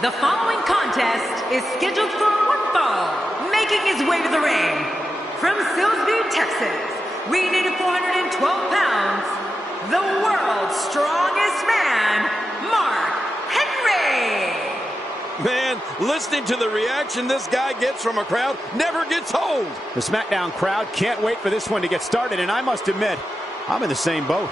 The following contest is scheduled for one fall. Making his way to the ring from Silsbee, Texas, weighing in at 412 pounds, the world's strongest man, Mark Henry. Man, listening to the reaction this guy gets from a crowd never gets old. The SmackDown crowd can't wait for this one to get started, and I must admit, I'm in the same boat.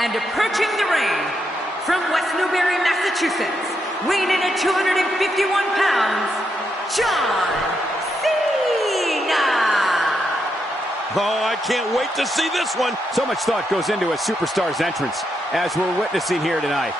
And approaching the ring from West Newbury, Massachusetts, weighing in at 251 pounds, John Cena! Oh, I can't wait to see this one. So much thought goes into a superstar's entrance, as we're witnessing here tonight.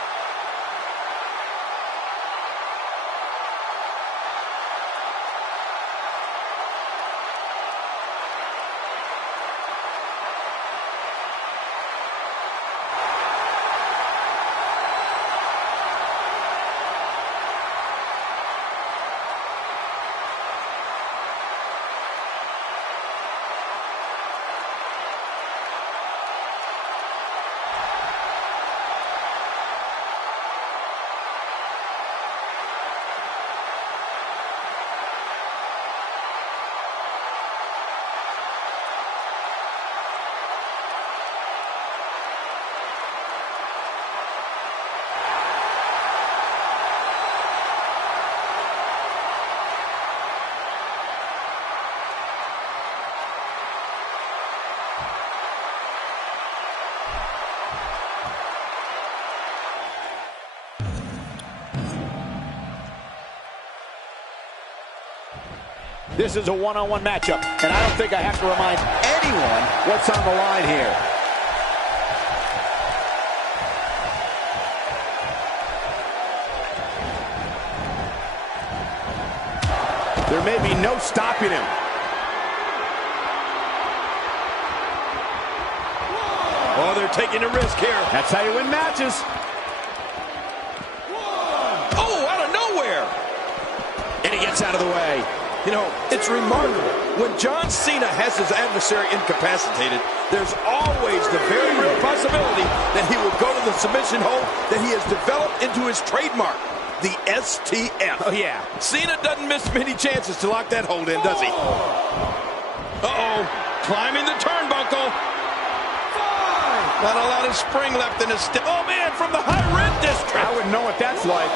This is a one-on-one matchup, and I don't think I have to remind anyone what's on the line here. There may be no stopping him. Oh, they're taking a risk here. That's how you win matches. Oh, out of nowhere. And he gets out of the way. You know, it's remarkable. When John Cena has his adversary incapacitated, there's always the very real possibility that he will go to the submission hold that he has developed into his trademark, the STF. Oh, yeah. Cena doesn't miss many chances to lock that hold in, does he? Uh-oh. Climbing the turnbuckle. Not a lot of spring left in his step. Oh, man, from the high red district. I wouldn't know what that's like.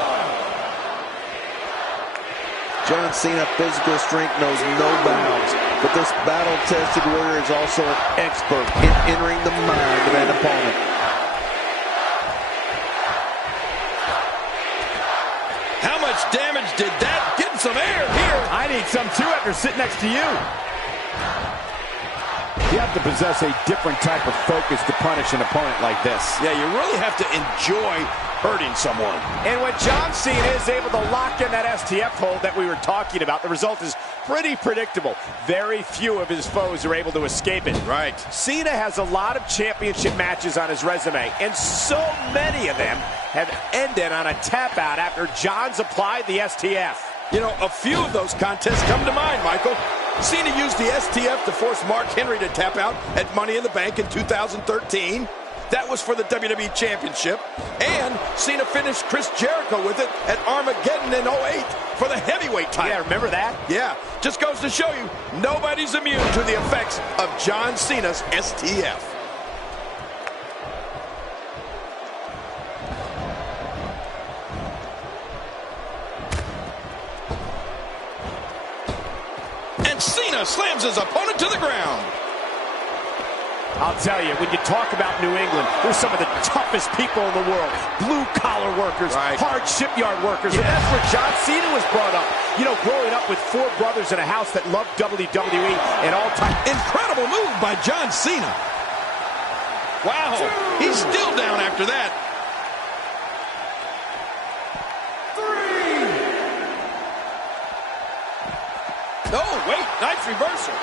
John Cena, physical strength knows no bounds, but this battle-tested warrior is also an expert in entering the mind of an opponent. How much damage did that? Getting some air here. I need some too after sitting next to you. You have to possess a different type of focus to punish an opponent like this. Yeah, you really have to enjoy hurting someone. And when John Cena is able to lock in that STF hold that we were talking about, the result is pretty predictable. Very few of his foes are able to escape it. Right. Cena has a lot of championship matches on his resume, and so many of them have ended on a tap out after John's applied the STF. You know, a few of those contests come to mind, Michael. Cena used the STF to force Mark Henry to tap out at Money in the Bank in 2013. That was for the WWE Championship. And Cena finished Chris Jericho with it at Armageddon in 08 for the heavyweight title. Yeah, remember that? Yeah, just goes to show you, nobody's immune to the effects of John Cena's STF. And Cena slams his opponent to the ground. I'll tell you, when you talk about New England, they're some of the toughest people in the world. Blue-collar workers, hard shipyard workers. And that's where John Cena was brought up. You know, growing up with 4 brothers in a house that loved WWE and all time. Incredible move by John Cena. Wow, he's still down after that. 3. Oh, wait, nice reversal.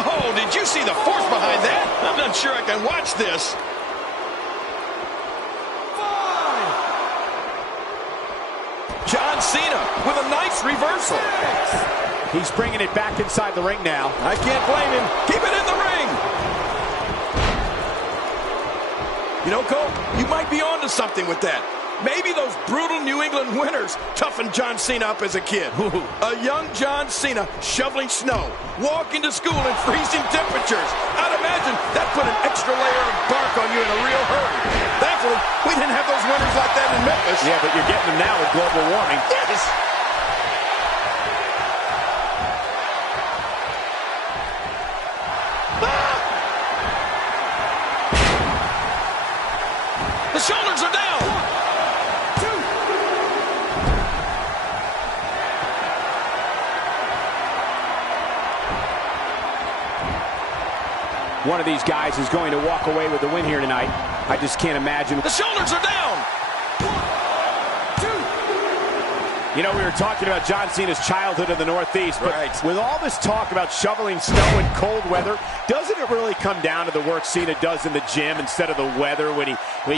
Oh, did you see the force behind that? I'm not sure I can watch this. 5. John Cena with a nice reversal. 6. He's bringing it back inside the ring now. I can't blame him. Keep it in the ring. You know, Cole, you might be onto something with that. Maybe those brutal New England winters toughened John Cena up as a kid. A young John Cena shoveling snow, walking to school in freezing temperatures. I'd imagine that put an extra layer of bark on you in a real hurry. Thankfully, we didn't have those winters like that in Memphis. Yeah, but you're getting them now with global warming. Yes! The shoulders are down. 1. One of these guys is going to walk away with the win here tonight. I just can't imagine. The shoulders are down. 1, 2. You know, we were talking about John Cena's childhood in the Northeast, but with all this talk about shoveling snow in cold weather, doesn't it really come down to the work Cena does in the gym instead of the weather when he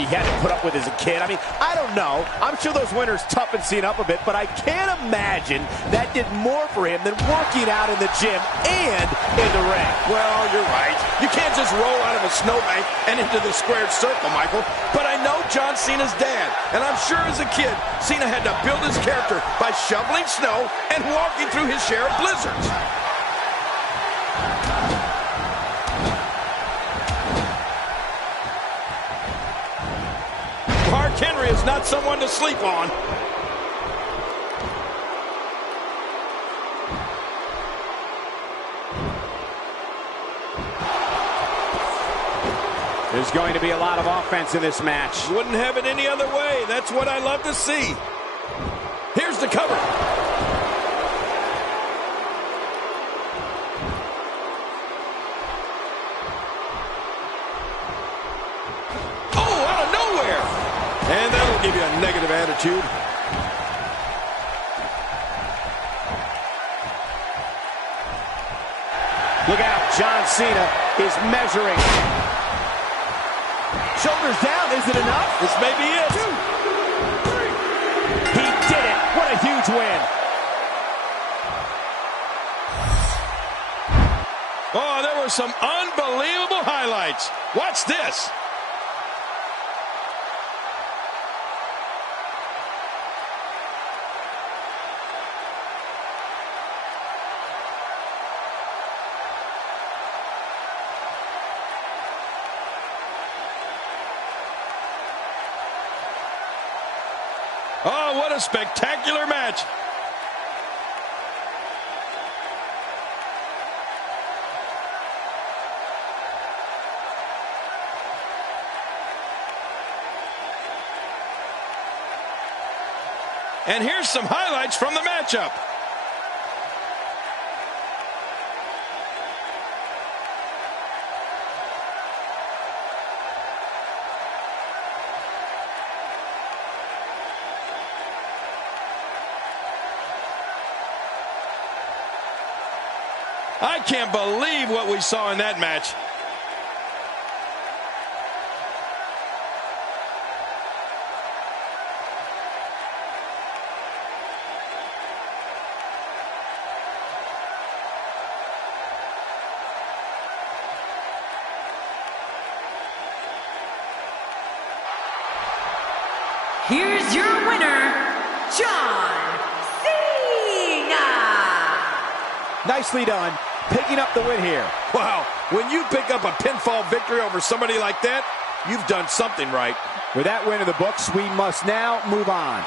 had to put up with as a kid? I mean, I don't know. I'm sure those winters toughened Cena up a bit, but I can't imagine that did more for him than working out in the gym and in the ring. Well, you're right. You can't just roll out of a snowbank and into the squared circle, Michael. But I know John Cena's dad, and I'm sure as a kid, Cena had to build his character by shoveling snow and walking through his share of blizzards. Mark Henry is not someone to sleep on. There's going to be a lot of offense in this match. Wouldn't have it any other way. That's what I love to see. Here's the cover. Oh, out of nowhere. And that'll give you a negative attitude. Look out, John Cena is measuring. Shoulders down, is it enough? This may be it. 2, 3. He did it. What a huge win. Oh, there were some unbelievable highlights. Watch this. Oh, what a spectacular match. And here's some highlights from the matchup. I can't believe what we saw in that match. Here's your winner, John Cena. Nicely done, picking up the win here. Wow, when you pick up a pinfall victory over somebody like that, you've done something right. With that win in the books, we must now move on.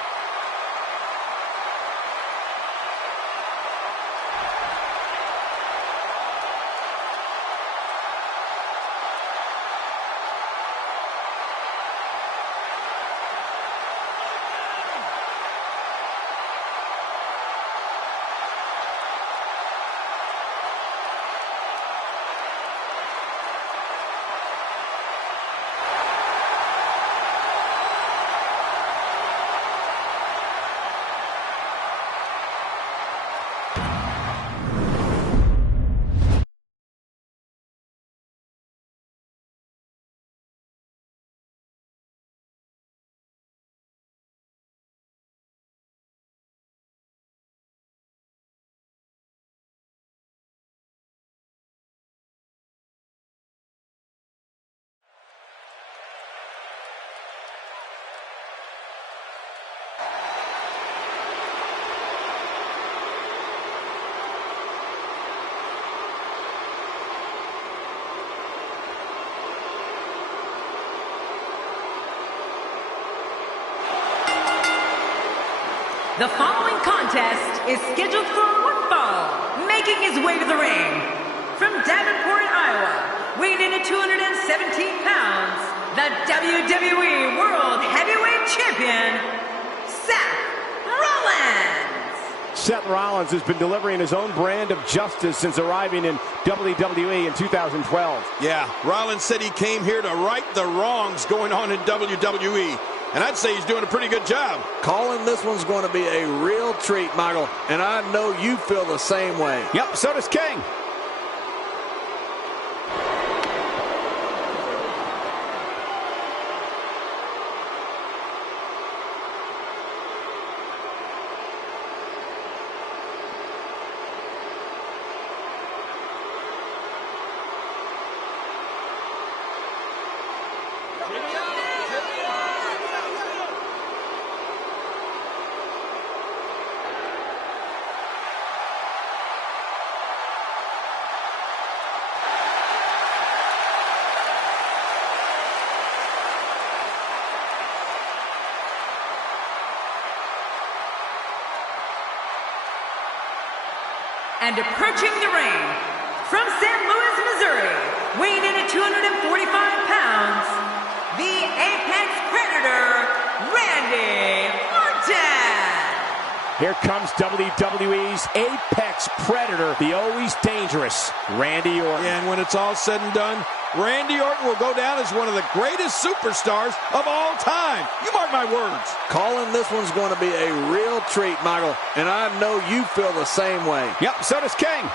The following contest is scheduled for one fall. Making his way to the ring from Davenport, Iowa, weighing in at 217 pounds, the WWE World Heavyweight Champion, Seth Rollins. Seth Rollins has been delivering his own brand of justice since arriving in WWE in 2012. Yeah, Rollins said he came here to right the wrongs going on in WWE. And I'd say he's doing a pretty good job. Calling this one's going to be a real treat, Michael. And I know you feel the same way. Yep, so does King. And approaching the ring from St. Louis, Missouri, weighing in at 245 pounds, the Apex Predator, Randy Orton. Here comes WWE's Apex Predator, the always dangerous Randy Orton. And when it's all said and done, Randy Orton will go down as one of the greatest superstars of all time. You mark my words. Calling this one's going to be a real treat, Michael. And I know you feel the same way. Yep, so does King.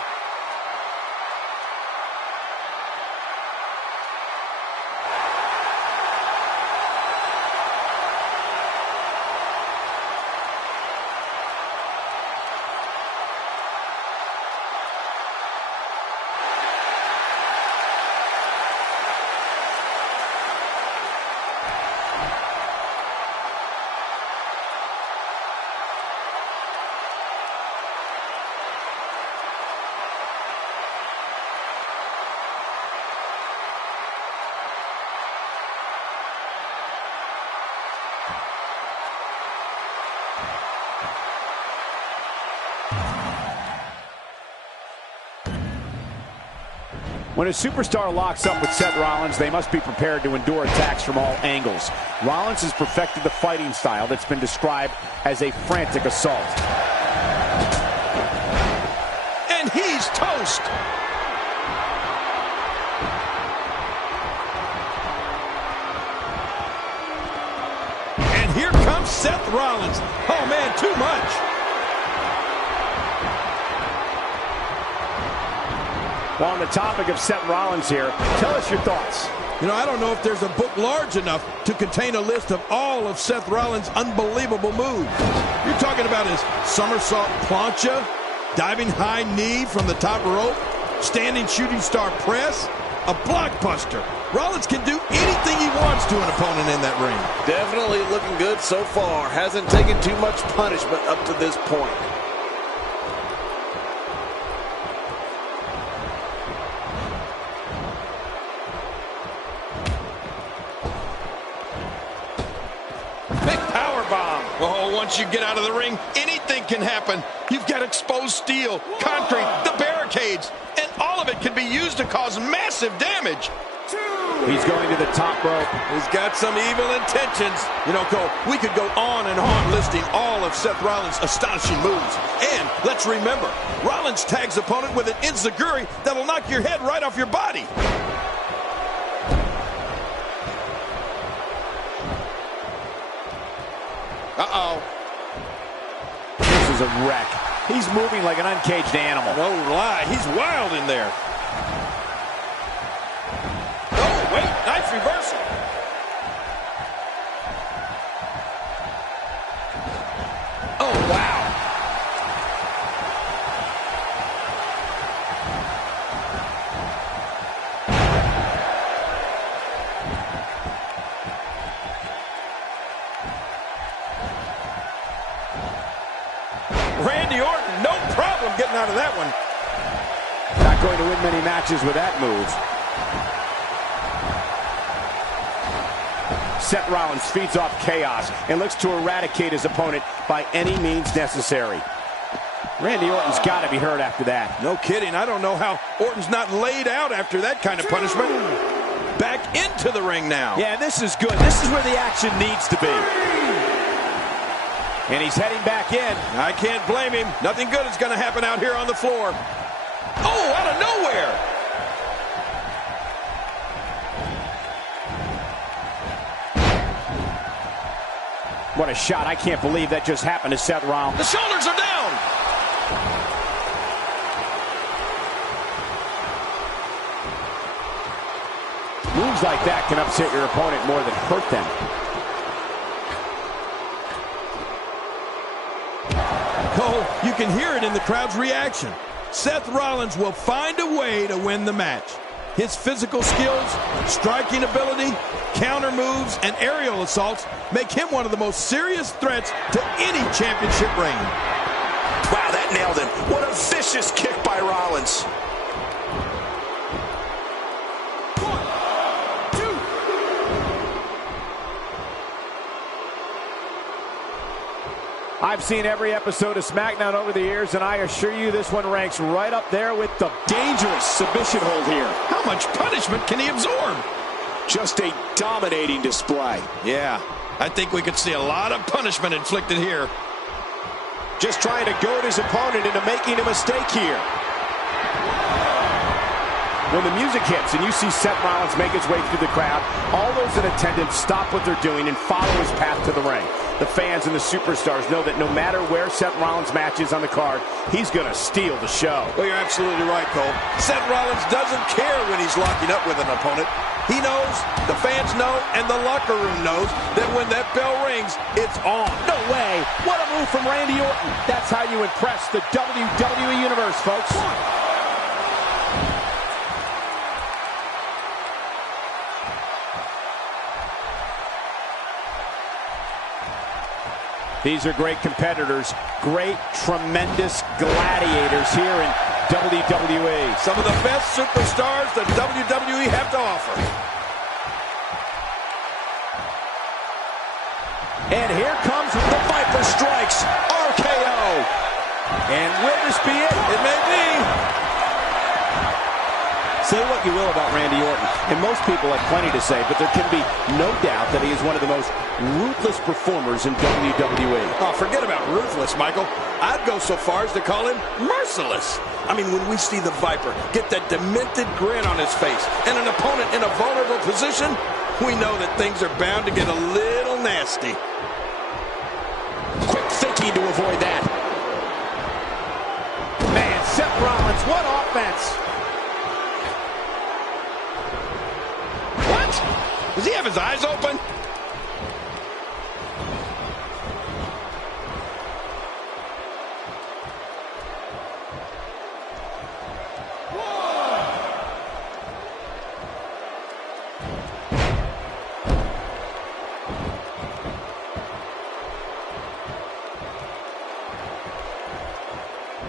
When a superstar locks up with Seth Rollins, they must be prepared to endure attacks from all angles. Rollins has perfected the fighting style that's been described as a frantic assault. And he's toast. And here comes Seth Rollins. Oh, man, too much. Well, on the topic of Seth Rollins here, tell us your thoughts. You know, I don't know if there's a book large enough to contain a list of all of Seth Rollins' unbelievable moves. You're talking about his somersault plancha, diving high knee from the top rope, standing shooting star press, a blockbuster. Rollins can do anything he wants to an opponent in that ring. Definitely looking good so far. Hasn't taken too much punishment up to this point. Oh, once you get out of the ring, anything can happen. You've got exposed steel, concrete, the barricades, and all of it can be used to cause massive damage. He's going to the top rope. He's got some evil intentions. You know, Cole, we could go on and on listing all of Seth Rollins' astonishing moves. And let's remember, Rollins tags opponent with an enziguri that'll knock your head right off your body. Uh-oh. This is a wreck. He's moving like an uncaged animal. No lie, he's wild in there. Oh, wait, nice reversal. Oh, wow. Randy Orton, no problem getting out of that one. Not going to win many matches with that move. Seth Rollins feeds off chaos and looks to eradicate his opponent by any means necessary. Randy Orton's got to be hurt after that. No kidding. I don't know how Orton's not laid out after that kind of punishment. Back into the ring now. Yeah, this is good. This is where the action needs to be. And he's heading back in. I can't blame him. Nothing good is going to happen out here on the floor. Oh, out of nowhere. What a shot. I can't believe that just happened to Seth Rollins. The shoulders are down. Moves like that can upset your opponent more than hurt them. Cole, you can hear it in the crowd's reaction. Seth Rollins will find a way to win the match. His physical skills, striking ability, counter moves, and aerial assaults make him one of the most serious threats to any championship reign. Wow, that nailed him. What a vicious kick by Rollins. I've seen every episode of SmackDown over the years, and I assure you this one ranks right up there with the dangerous submission hold here. How much punishment can he absorb? Just a dominating display. Yeah, I think we could see a lot of punishment inflicted here. Just trying to goad his opponent into making a mistake here. When the music hits and you see Seth Rollins make his way through the crowd, all those in attendance stop what they're doing and follow his path to the ring. The fans and the superstars know that no matter where Seth Rollins' match is on the card, he's going to steal the show. Well, you're absolutely right, Cole. Seth Rollins doesn't care when he's locking up with an opponent. He knows, the fans know, and the locker room knows that when that bell rings, it's on. No way. What a move from Randy Orton. That's how you impress the WWE Universe, folks. These are great competitors, great, tremendous gladiators here in WWE. Some of the best superstars that WWE have to offer. And here comes the Viper Strikes, RKO. And will this be it? It may be. Say what you will about Randy Orton, and most people have plenty to say, but there can be no doubt that he is one of the most ruthless performers in WWE. Oh, forget about ruthless, Michael. I'd go so far as to call him merciless. I mean, when we see the Viper get that demented grin on his face and an opponent in a vulnerable position, we know that things are bound to get a little nasty. Quick thinking to avoid that. Man, Seth Rollins, what offense! Does he have his eyes open?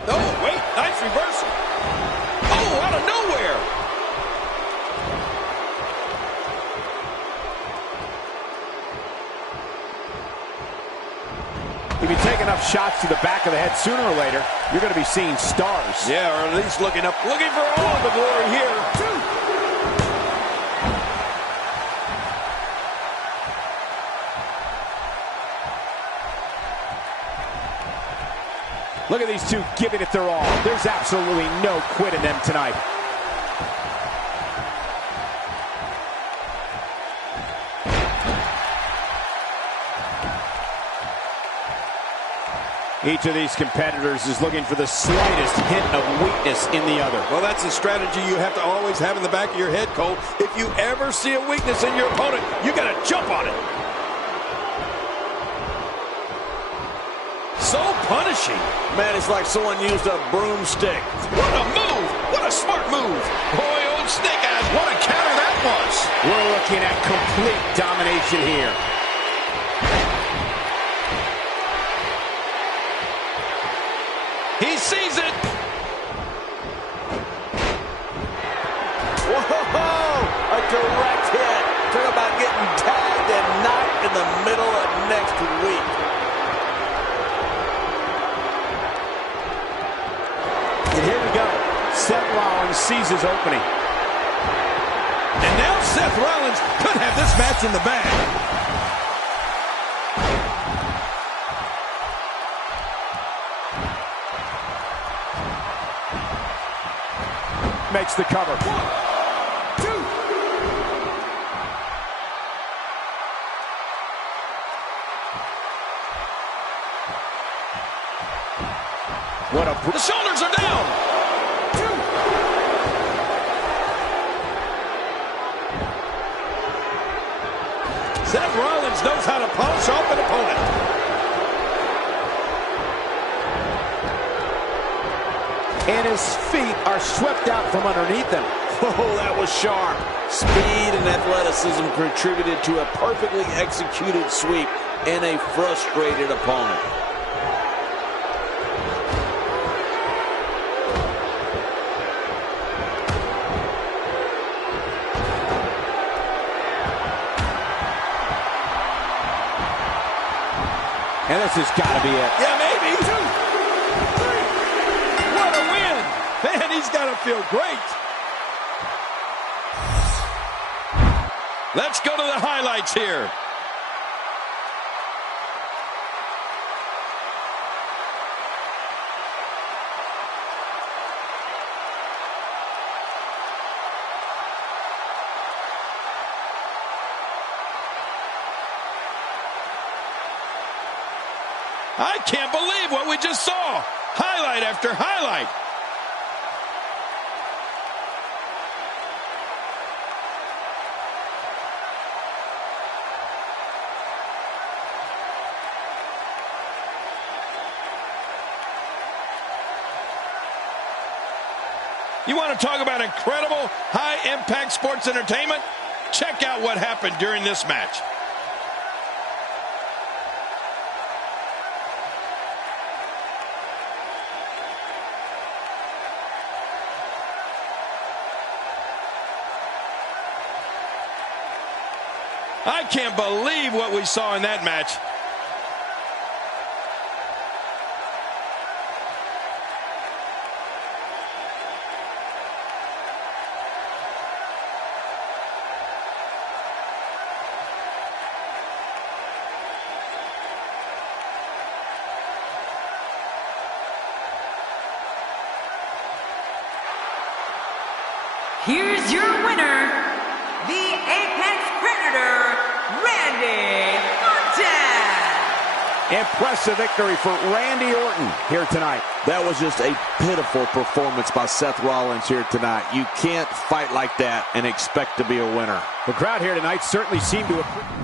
Oh, wait, nice reversal. Oh, out of nowhere. If you take enough shots to the back of the head, sooner or later, you're going to be seeing stars. Yeah, or at least looking for all of the glory here. Look at these two giving it their all. There's absolutely no quit in them tonight. Each of these competitors is looking for the slightest hint of weakness in the other. Well, that's a strategy you have to always have in the back of your head, Cole. If you ever see a weakness in your opponent, you got to jump on it. So punishing. Man, it's like someone used a broomstick. What a move. What a smart move. Boy, old Snake Eyes, what a counter that was. We're looking at complete domination here. He sees it. Whoa, a direct hit. Talk about getting tagged and not Seth Rollins sees his opening. And now Seth Rollins could have this match in the bag. Makes the cover. 1, 2. What a... The shoulders are down. 2. Seth Rollins knows how to polish off an opponent. And his feet are swept out from underneath him. Oh, that was sharp. Speed and athleticism contributed to a perfectly executed sweep and a frustrated opponent. And this has got to be it. Yeah, maybe. 2, 3. What a win. Man, he's got to feel great. Let's go to the highlights here. I can't believe what we just saw. Highlight after highlight. You want to talk about incredible high-impact sports entertainment? Check out what happened during this match. I can't believe what we saw in that match. Here's your winner, the Apex Predator, Randy Orton. Impressive victory for Randy Orton here tonight. That was just a pitiful performance by Seth Rollins here tonight. You can't fight like that and expect to be a winner. The crowd here tonight certainly seemed to appreciate.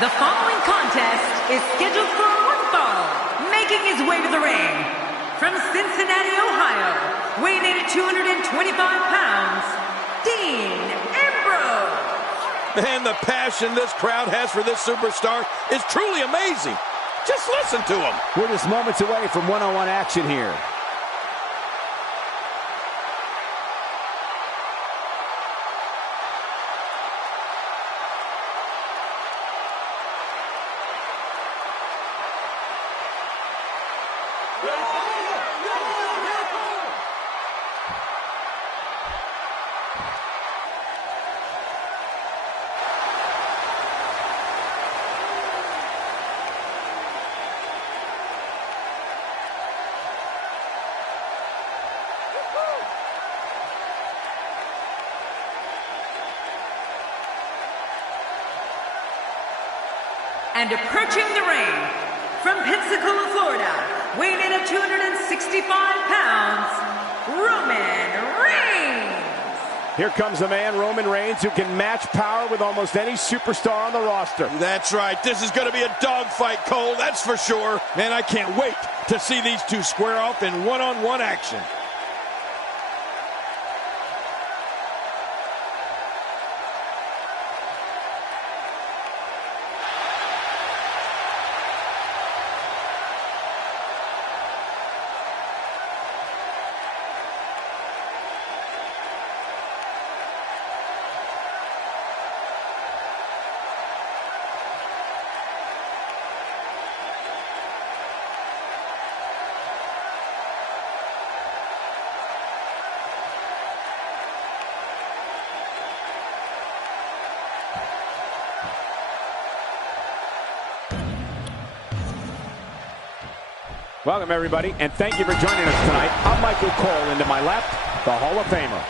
The following contest is scheduled for one fall, making his way to the ring. From Cincinnati, Ohio, weighing in at 225 pounds, Dean Ambrose. Man, the passion this crowd has for this superstar is truly amazing. Just listen to him. We're just moments away from one-on-one action here. And approaching the ring, from Pensacola, Florida, weighing in at 265 pounds, Roman Reigns. Here comes the man, Roman Reigns, who can match power with almost any superstar on the roster. That's right. This is going to be a dogfight, Cole. That's for sure. Man, I can't wait to see these two square off in one-on-one action. Welcome, everybody, and thank you for joining us tonight. I'm Michael Cole, and to my left, the Hall of Famer,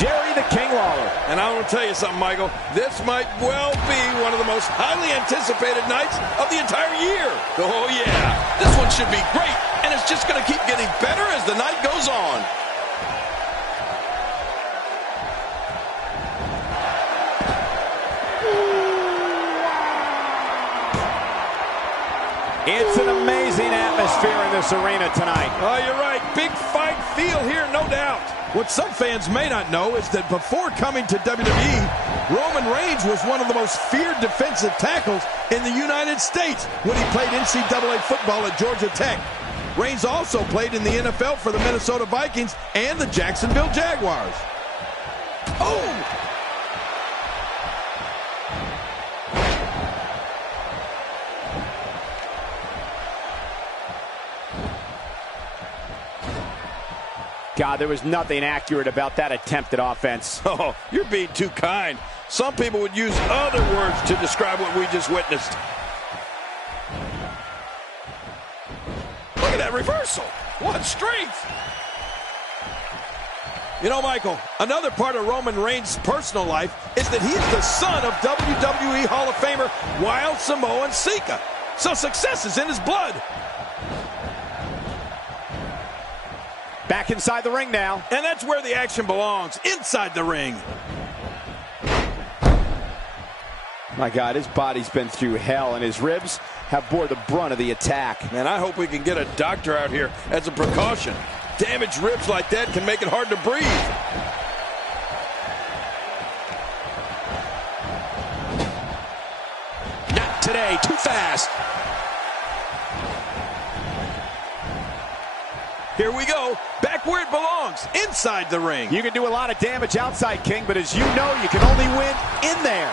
Jerry the King Lawler. And I want to tell you something, Michael. This might well be one of the most highly anticipated nights of the entire year. Oh, yeah. This one should be great, and it's just going to keep getting better as the night goes on. It's an amazing atmosphere in this arena tonight. Oh, you're right. Big fight feel here, no doubt. What some fans may not know is that before coming to WWE, Roman Reigns was one of the most feared defensive tackles in the United States when he played NCAA football at Georgia Tech. Reigns also played in the NFL for the Minnesota Vikings and the Jacksonville Jaguars. Oh! God, there was nothing accurate about that attempted offense. Oh, you're being too kind. Some people would use other words to describe what we just witnessed. Look at that reversal. What strength. You know, Michael, another part of Roman Reigns' personal life is that he is the son of WWE Hall of Famer Wild Samoan Sika. So success is in his blood. Back inside the ring now. And that's where the action belongs, inside the ring. My God, his body's been through hell, and his ribs have bore the brunt of the attack. Man, I hope we can get a doctor out here as a precaution. Damaged ribs like that can make it hard to breathe. Not today, too fast. Here we go, back where it belongs, inside the ring. You can do a lot of damage outside, King, but as you know, you can only win in there.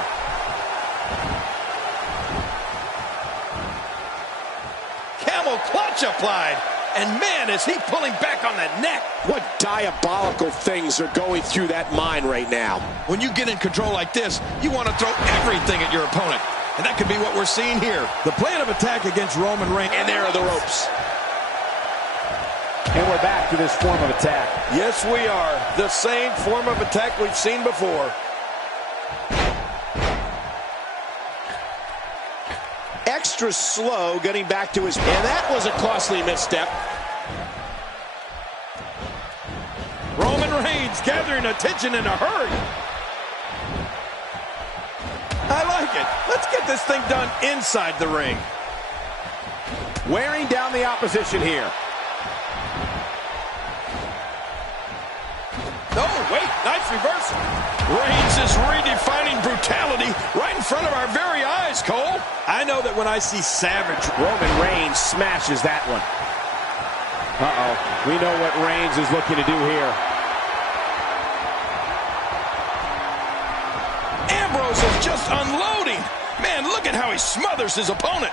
Camel clutch applied, and man, is he pulling back on that neck. What diabolical things are going through that mind right now? When you get in control like this, you want to throw everything at your opponent, and that could be what we're seeing here. The plan of attack against Roman Reigns. And there are the ropes. And we're back to this form of attack. Yes, we are. The same form of attack we've seen before. Extra slow getting back to his... And that was a costly misstep. Roman Reigns gathering attention in a hurry. I like it. Let's get this thing done inside the ring. Wearing down the opposition here. Oh, wait, nice reversal. Reigns is redefining brutality right in front of our very eyes, Cole. I know that when I see savage, Roman Reigns smashes that one. Uh-oh. We know what Reigns is looking to do here. Ambrose is just unloading. Man, look at how he smothers his opponent.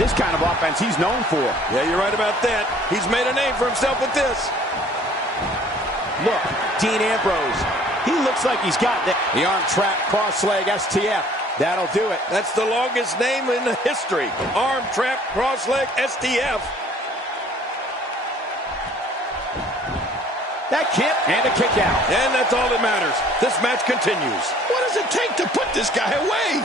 This kind of offense he's known for. Yeah, you're right about that. He's made a name for himself with this. Look, Dean Ambrose. He looks like he's got the arm trap cross leg STF. That'll do it. That's the longest name in history. Arm trap cross leg STF. That kick and a kick out. And that's all that matters. This match continues. What does it take to put this guy away?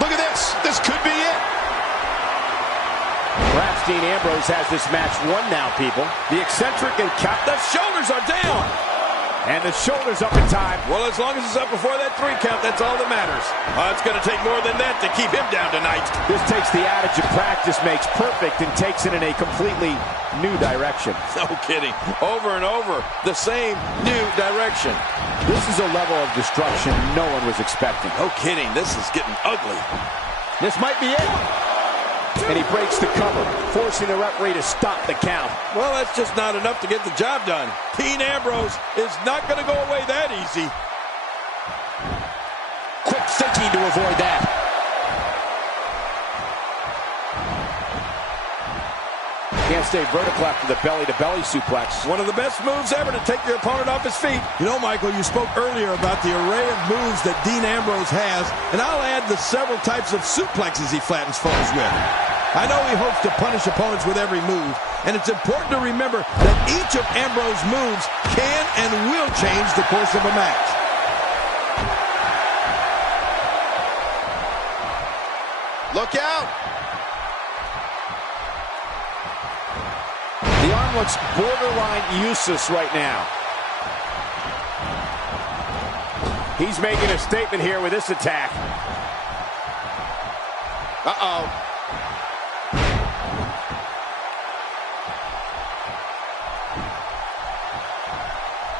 Look at this. This could be it. Perhaps Dean Ambrose has this match won now, people. The eccentric and count. The shoulders are down. And the shoulders up in time. Well, as long as it's up before that 3 count, that's all that matters. It's going to take more than that to keep him down tonight. This takes the adage of practice makes perfect and takes it in a completely new direction. No kidding. Over and over, the same new direction. This is a level of destruction no one was expecting. No kidding. This is getting ugly. This might be it. And he breaks the cover, forcing the referee to stop the count. Well, that's just not enough to get the job done. Dean Ambrose is not going to go away that easy. Quick thinking to avoid that. Can't stay vertical after the belly-to-belly suplex. One of the best moves ever to take your opponent off his feet. You know, Michael, you spoke earlier about the array of moves that Dean Ambrose has, and I'll add the several types of suplexes he flattens foes with. I know he hopes to punish opponents with every move, and it's important to remember that each of Ambrose's moves can and will change the course of a match. Look out. The arm looks borderline useless right now. He's making a statement here with this attack. Uh-oh.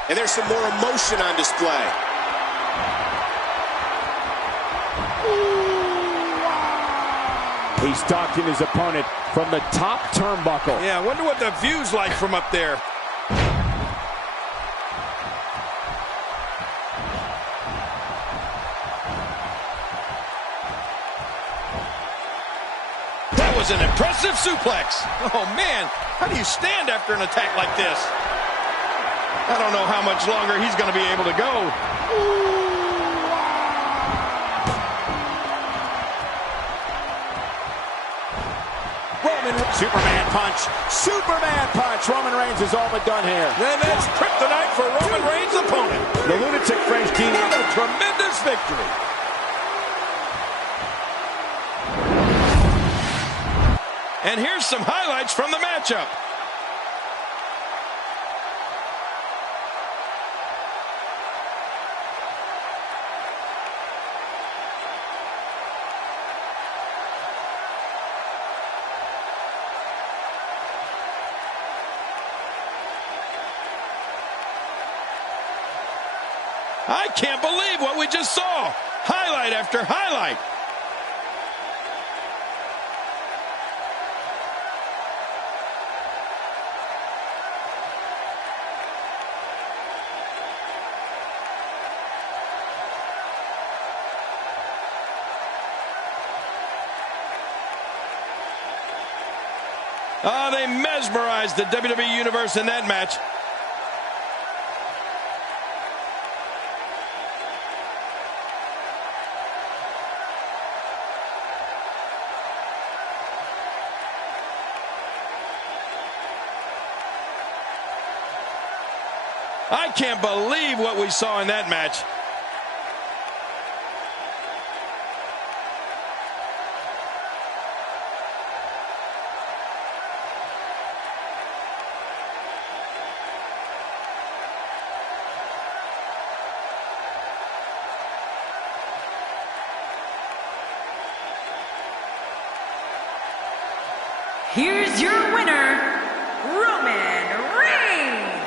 And there's some more emotion on display. He's stalking his opponent from the top turnbuckle. Yeah, I wonder what the view's like from up there. That was an impressive suplex. Oh, man, how do you stand after an attack like this? I don't know how much longer he's going to be able to go. Superman punch. Superman punch. Roman Reigns is all but done here. And that's kryptonite for Roman Reigns' opponent. The lunatic French King. What a tremendous victory. And here's some highlights from the matchup. I can't believe what we just saw. Highlight after highlight. Oh, they mesmerized the WWE Universe in that match. I can't believe what we saw in that match. Here's your winner, Roman Reigns.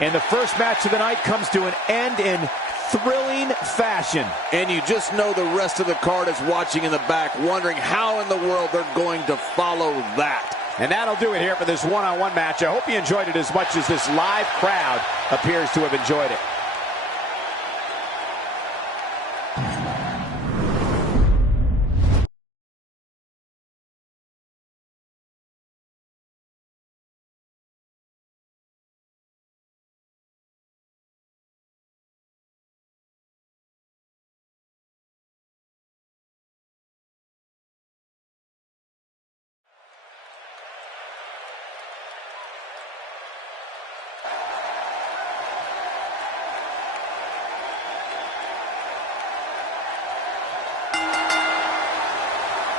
And the first match of the night comes to an end in thrilling fashion. And you just know the rest of the card is watching in the back, wondering how in the world they're going to follow that. And that'll do it here for this one-on-one match. I hope you enjoyed it as much as this live crowd appears to have enjoyed it.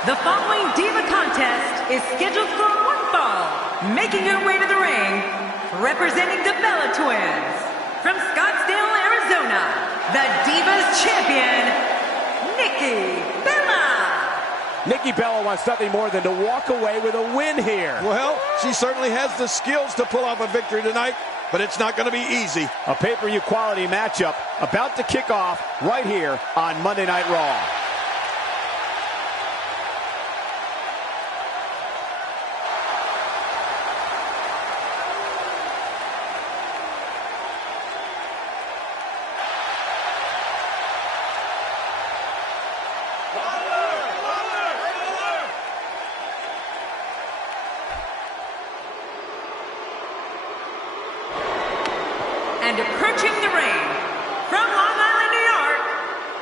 The following Diva contest is scheduled for one fall. Making her way to the ring, representing the Bella Twins. From Scottsdale, Arizona, the Divas Champion, Nikki Bella. Nikki Bella wants nothing more than to walk away with a win here. Well, she certainly has the skills to pull off a victory tonight, but it's not going to be easy. A pay-per-view quality matchup about to kick off right here on Monday Night Raw. And approaching the ring, from Long Island, New York,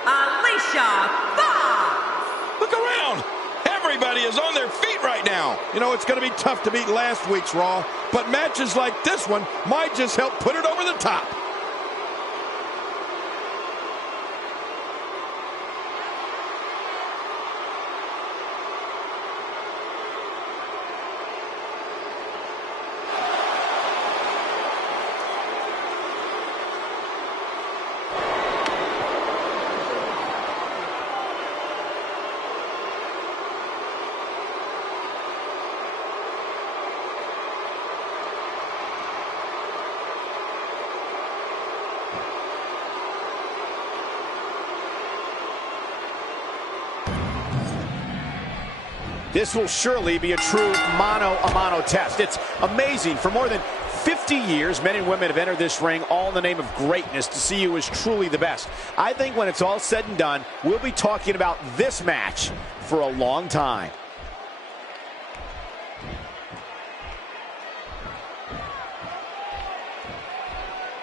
Alicia Fox. Look around. Everybody is on their feet right now. You know, it's going to be tough to beat last week's Raw, but matches like this one might just help put it over the top. This will surely be a true mano-a-mano test. It's amazing. For more than 50 years, men and women have entered this ring all in the name of greatness to see who is truly the best. I think when it's all said and done, we'll be talking about this match for a long time.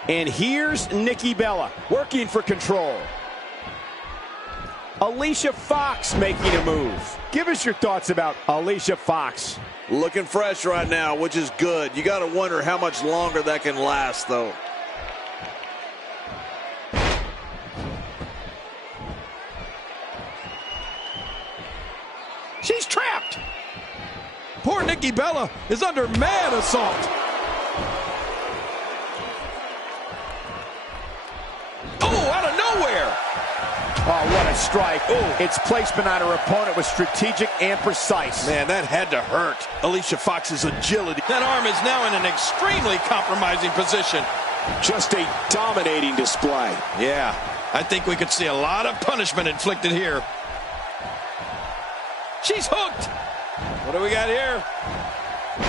And here's Nikki Bella, working for control. Alicia Fox making a move. Give us your thoughts about Alicia Fox. Looking fresh right now, which is good. You got to wonder how much longer that can last, though. She's trapped. Poor Nikki Bella is under mad assault. Oh, out of nowhere. Oh, what a strike. Ooh. Its placement on her opponent was strategic and precise. Man, that had to hurt. Alicia Fox's agility. That arm is now in an extremely compromising position. Just a dominating display. Yeah, I think we could see a lot of punishment inflicted here. She's hooked. What do we got here?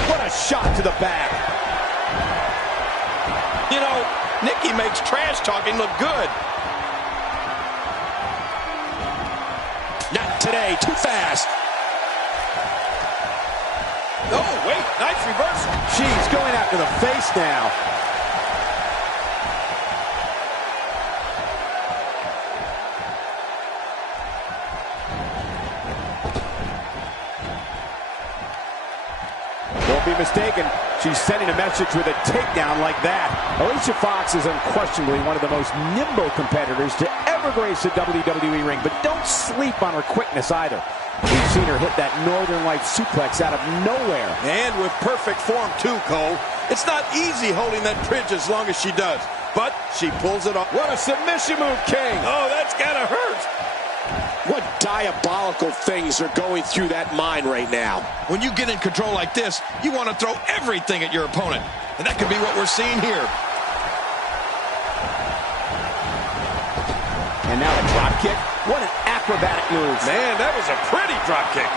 What a shot to the back. You know, Nikki makes trash talking look good. Not today, too fast. Oh, wait, nice reversal. She's going after the face now. Don't be mistaken, she's sending a message with a takedown like that. Alicia Fox is unquestionably one of the most nimble competitors to ever grace a WWE ring, but don't sleep on her quickness either. We've seen her hit that Northern Light suplex out of nowhere. And with perfect form too, Cole. It's not easy holding that bridge as long as she does, but she pulls it off. What a submission move, King. Oh, that's gotta hurt. What diabolical things are going through that mind right now? When you get in control like this, you want to throw everything at your opponent. And that could be what we're seeing here. And now a drop kick. What an acrobatic move. Man, that was a pretty drop kick.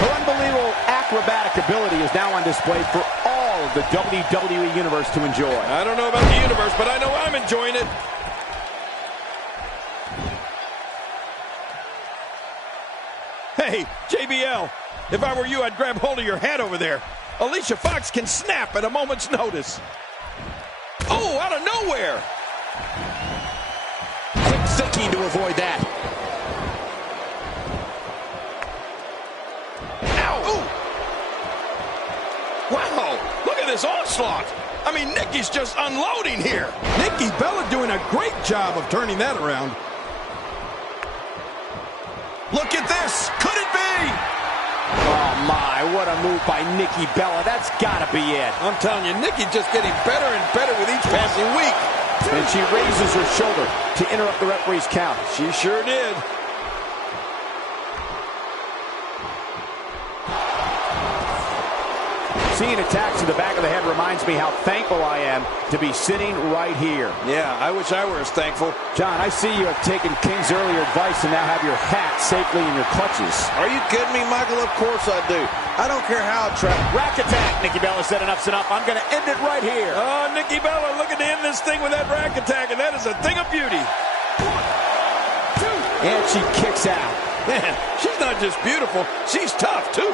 Her unbelievable acrobatic ability is now on display for all of the WWE Universe to enjoy. I don't know about the universe, but I know I'm enjoying it. Hey, JBL, if I were you, I'd grab hold of your hat over there. Alicia Fox can snap at a moment's notice. Oh, out of nowhere. Quick thinking to avoid that. Ow. Ooh. Wow, look at this onslaught. I mean, Nikki's just unloading here. Nikki Bella doing a great job of turning that around. Look at this. Could it be? Oh, my. What a move by Nikki Bella. That's got to be it. I'm telling you, Nikki just getting better and better with each passing week. And she raises her shoulder to interrupt the referee's count. She sure did. Seeing attacks to the back of the head reminds me how thankful I am to be sitting right here. Yeah, I wish I were as thankful. John, I see you have taken King's earlier advice and now have your hat safely in your clutches. Are you kidding me, Michael? Of course I do. I don't care how it travels. Rack attack. Nikki Bella said enough's enough. I'm going to end it right here. Oh, Nikki Bella looking to end this thing with that rack attack, and that is a thing of beauty. 1, 2. And she kicks out. Man, she's not just beautiful, she's tough, too.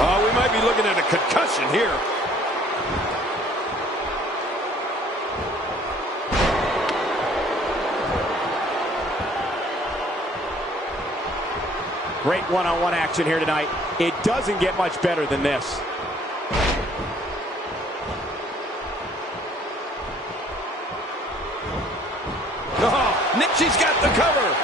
Oh, we might be looking at a concussion here. Great one-on-one action here tonight. It doesn't get much better than this. Oh, Nick, she's got the cover.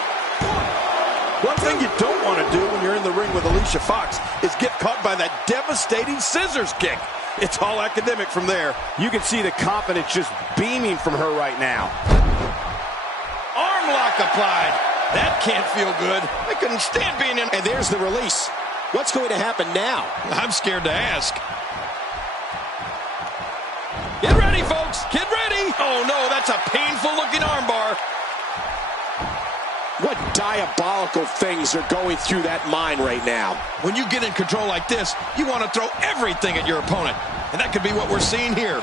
One thing you don't want to do when you're in the ring with Alicia Fox is get caught by that devastating scissors kick. It's all academic from there. You can see the confidence just beaming from her right now. Arm lock applied. That can't feel good. I couldn't stand being in. And there's the release. What's going to happen now? I'm scared to ask. Get ready, folks. Get ready. Oh, no, that's a painful-looking armbar. What diabolical things are going through that mind right now? When you get in control like this, you want to throw everything at your opponent. And that could be what we're seeing here.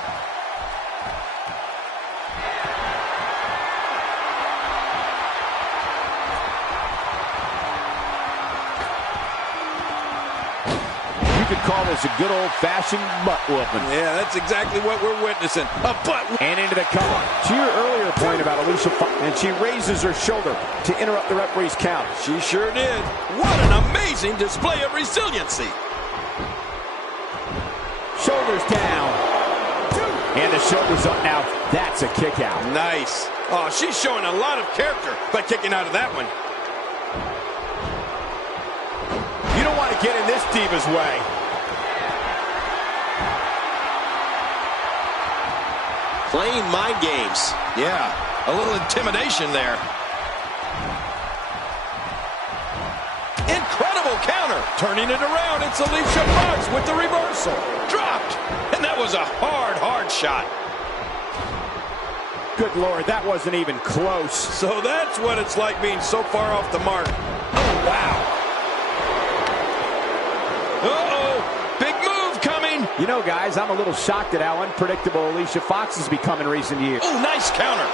You could call this a good old-fashioned butt-whooping. Yeah, that's exactly what we're witnessing. A butt. And into the cover. To your earlier point about Alicia Fox, and she raises her shoulder to interrupt the referee's count. She sure did. What an amazing display of resiliency. Shoulders down. And the shoulders up now. That's a kick out. Nice. Oh, she's showing a lot of character by kicking out of that one. You don't want to get in this diva's way. Playing mind games. Yeah, a little intimidation there. Incredible counter. Turning it around, it's Alicia Fox with the reversal. Dropped. And that was a hard shot. Good Lord, that wasn't even close. So that's what it's like being so far off the mark. Oh, wow. Uh-oh, big move coming. You know, guys, I'm a little shocked at how unpredictable Alicia Fox has become in recent years. Oh, nice counter.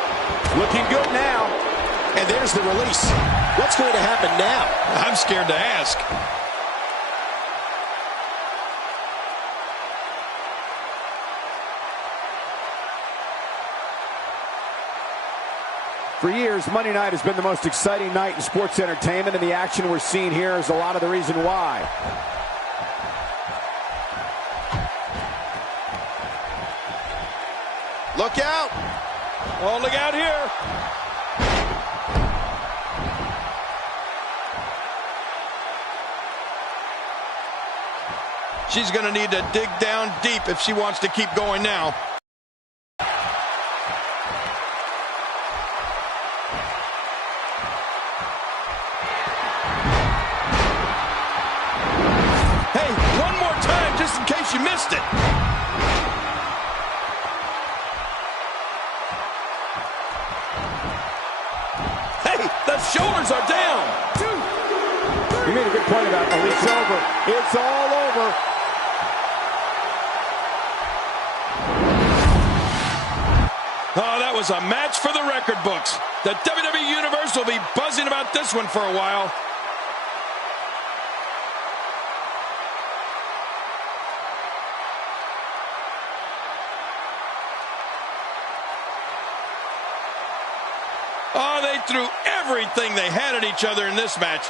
Looking good now. And there's the release. What's going to happen now? I'm scared to ask. For years, Monday night has been the most exciting night in sports entertainment, and the action we're seeing here is a lot of the reason why. Look out. Oh, look out here. She's going to need to dig down deep if she wants to keep going now. Hey, one more time just in case you missed it. The shoulders are down. You made a good point about it. It's over. It's all over. Oh, that was a match for the record books. The WWE Universe will be buzzing about this one for a while. Oh, they threw everything they had at each other in this match.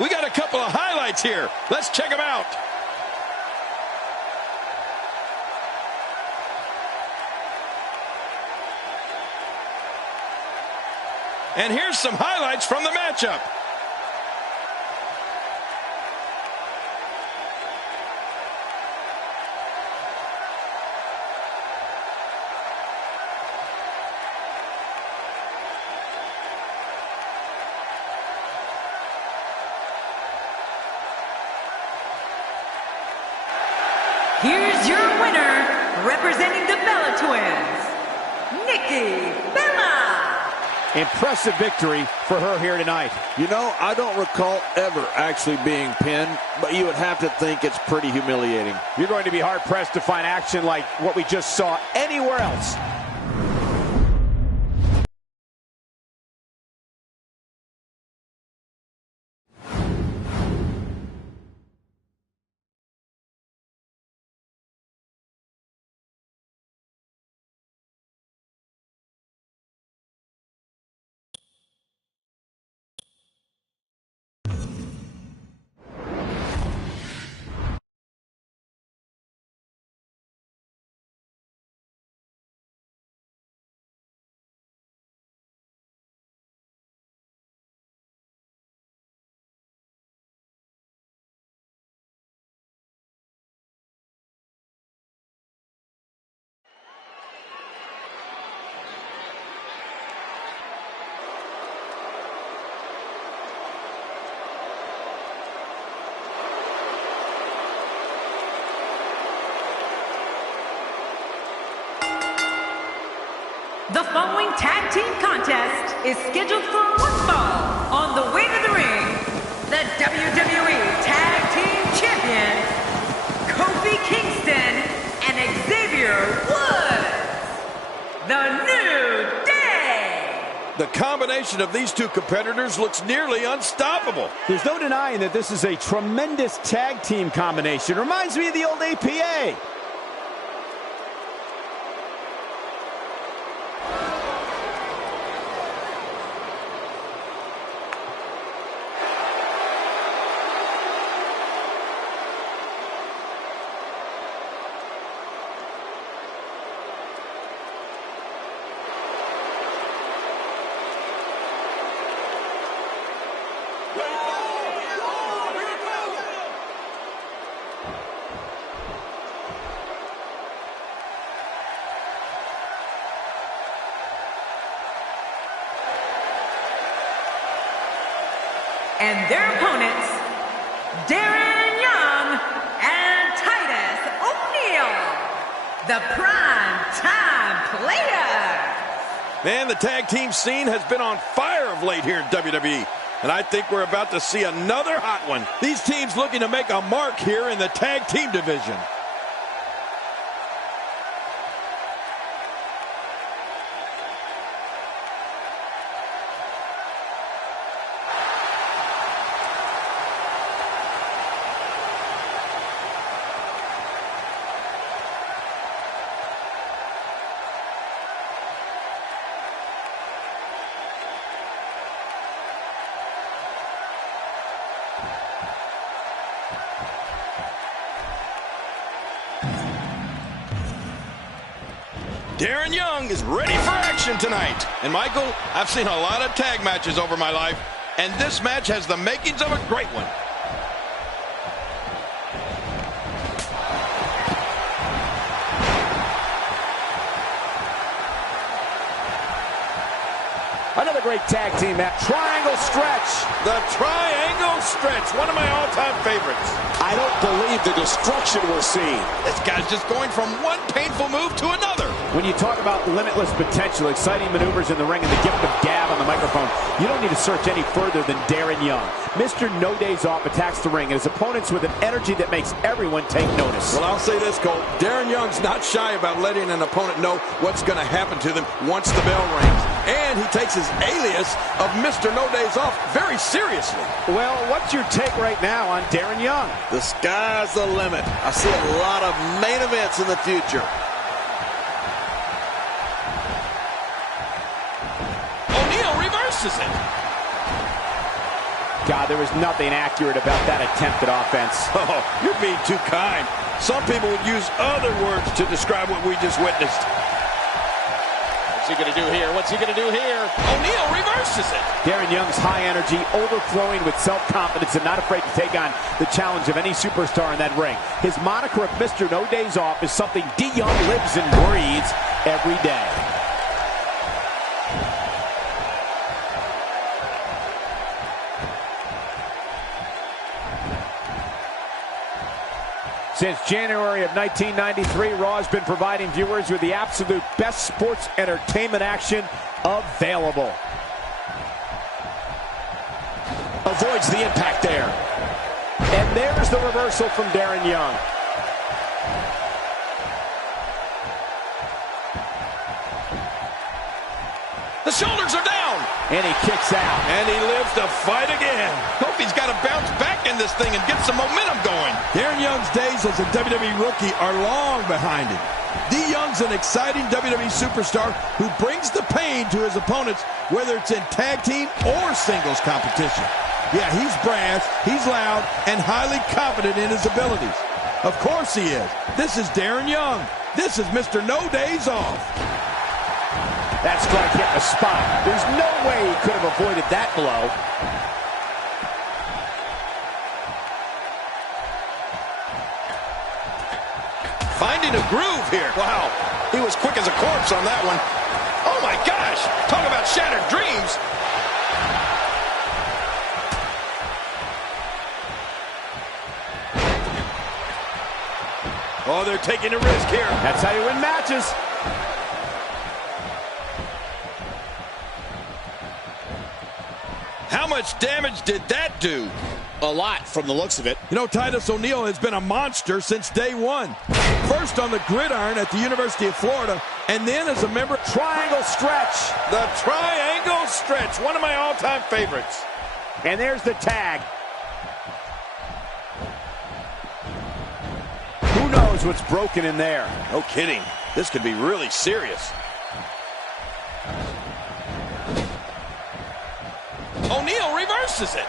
We got a couple of highlights here. Let's check them out. And here's some highlights from the matchup. Here's your winner, representing the Bella Twins, Nikki Bella. Impressive victory for her here tonight. You know, I don't recall ever actually being pinned, but you would have to think it's pretty humiliating. You're going to be hard-pressed to find action like what we just saw anywhere else. The following tag team contest is scheduled for one fall. On the way to the ring, the WWE Tag Team Champions, Kofi Kingston and Xavier Woods. The New Day. The combination of these two competitors looks nearly unstoppable. There's no denying that this is a tremendous tag team combination. Reminds me of the old APA. And their opponents, Darren Young and Titus O'Neil, the Prime Time Players. Man, the tag team scene has been on fire of late here in WWE. And I think we're about to see another hot one. These teams looking to make a mark here in the tag team division. Darren Young is ready for action tonight. And Michael, I've seen a lot of tag matches over my life, and this match has the makings of a great one. Another great tag team match. Triangle stretch. The triangle stretch, one of my all-time favorites. I don't believe the destruction we're seeing. This guy's just going from one painful move to another. When you talk about limitless potential, exciting maneuvers in the ring, and the gift of gab on the microphone, you don't need to search any further than Darren Young. Mr. No Days Off attacks the ring and his opponents with an energy that makes everyone take notice. Well, I'll say this, Cole. Darren Young's not shy about letting an opponent know what's going to happen to them once the bell rings. And he takes his alias of Mr. No Days Off very seriously. Well, what's your take right now on Darren Young? The sky's the limit. I see a lot of main events in the future. Reverses it. God, there was nothing accurate about that attempt at offense. Oh, you're being too kind. Some people would use other words to describe what we just witnessed. What's he going to do here? What's he going to do here? O'Neal reverses it. Darren Young's high energy, overflowing with self-confidence, and not afraid to take on the challenge of any superstar in that ring. His moniker of Mr. No Days Off is something D. Young lives and breathes every day. Since January of 1993, Raw has been providing viewers with the absolute best sports entertainment action available. Avoids the impact there. And there's the reversal from Darren Young. The shoulders are down. And he kicks out. And he lives to fight again. Hope he's got to bounce back in this thing and get some momentum going. Darren Young's days as a WWE rookie are long behind him. D. Young's an exciting WWE superstar who brings the pain to his opponents, whether it's in tag team or singles competition. Yeah, he's brass, he's loud, and highly confident in his abilities. Of course he is. This is Darren Young. This is Mr. No Days Off. That strike hit the spot. There's no way he could have avoided that blow. Finding a groove here. Wow, he was quick as a corpse on that one. Oh my gosh, talk about shattered dreams. Oh, they're taking a risk here. That's how you win matches. How much damage did that do? A lot from the looks of it. You know, Titus O'Neil has been a monster since day one. First on the gridiron at the University of Florida, and then as a member... Triangle stretch. The triangle stretch, one of my all-time favorites. And there's the tag. Who knows what's broken in there? No kidding. This could be really serious. O'Neal reverses it.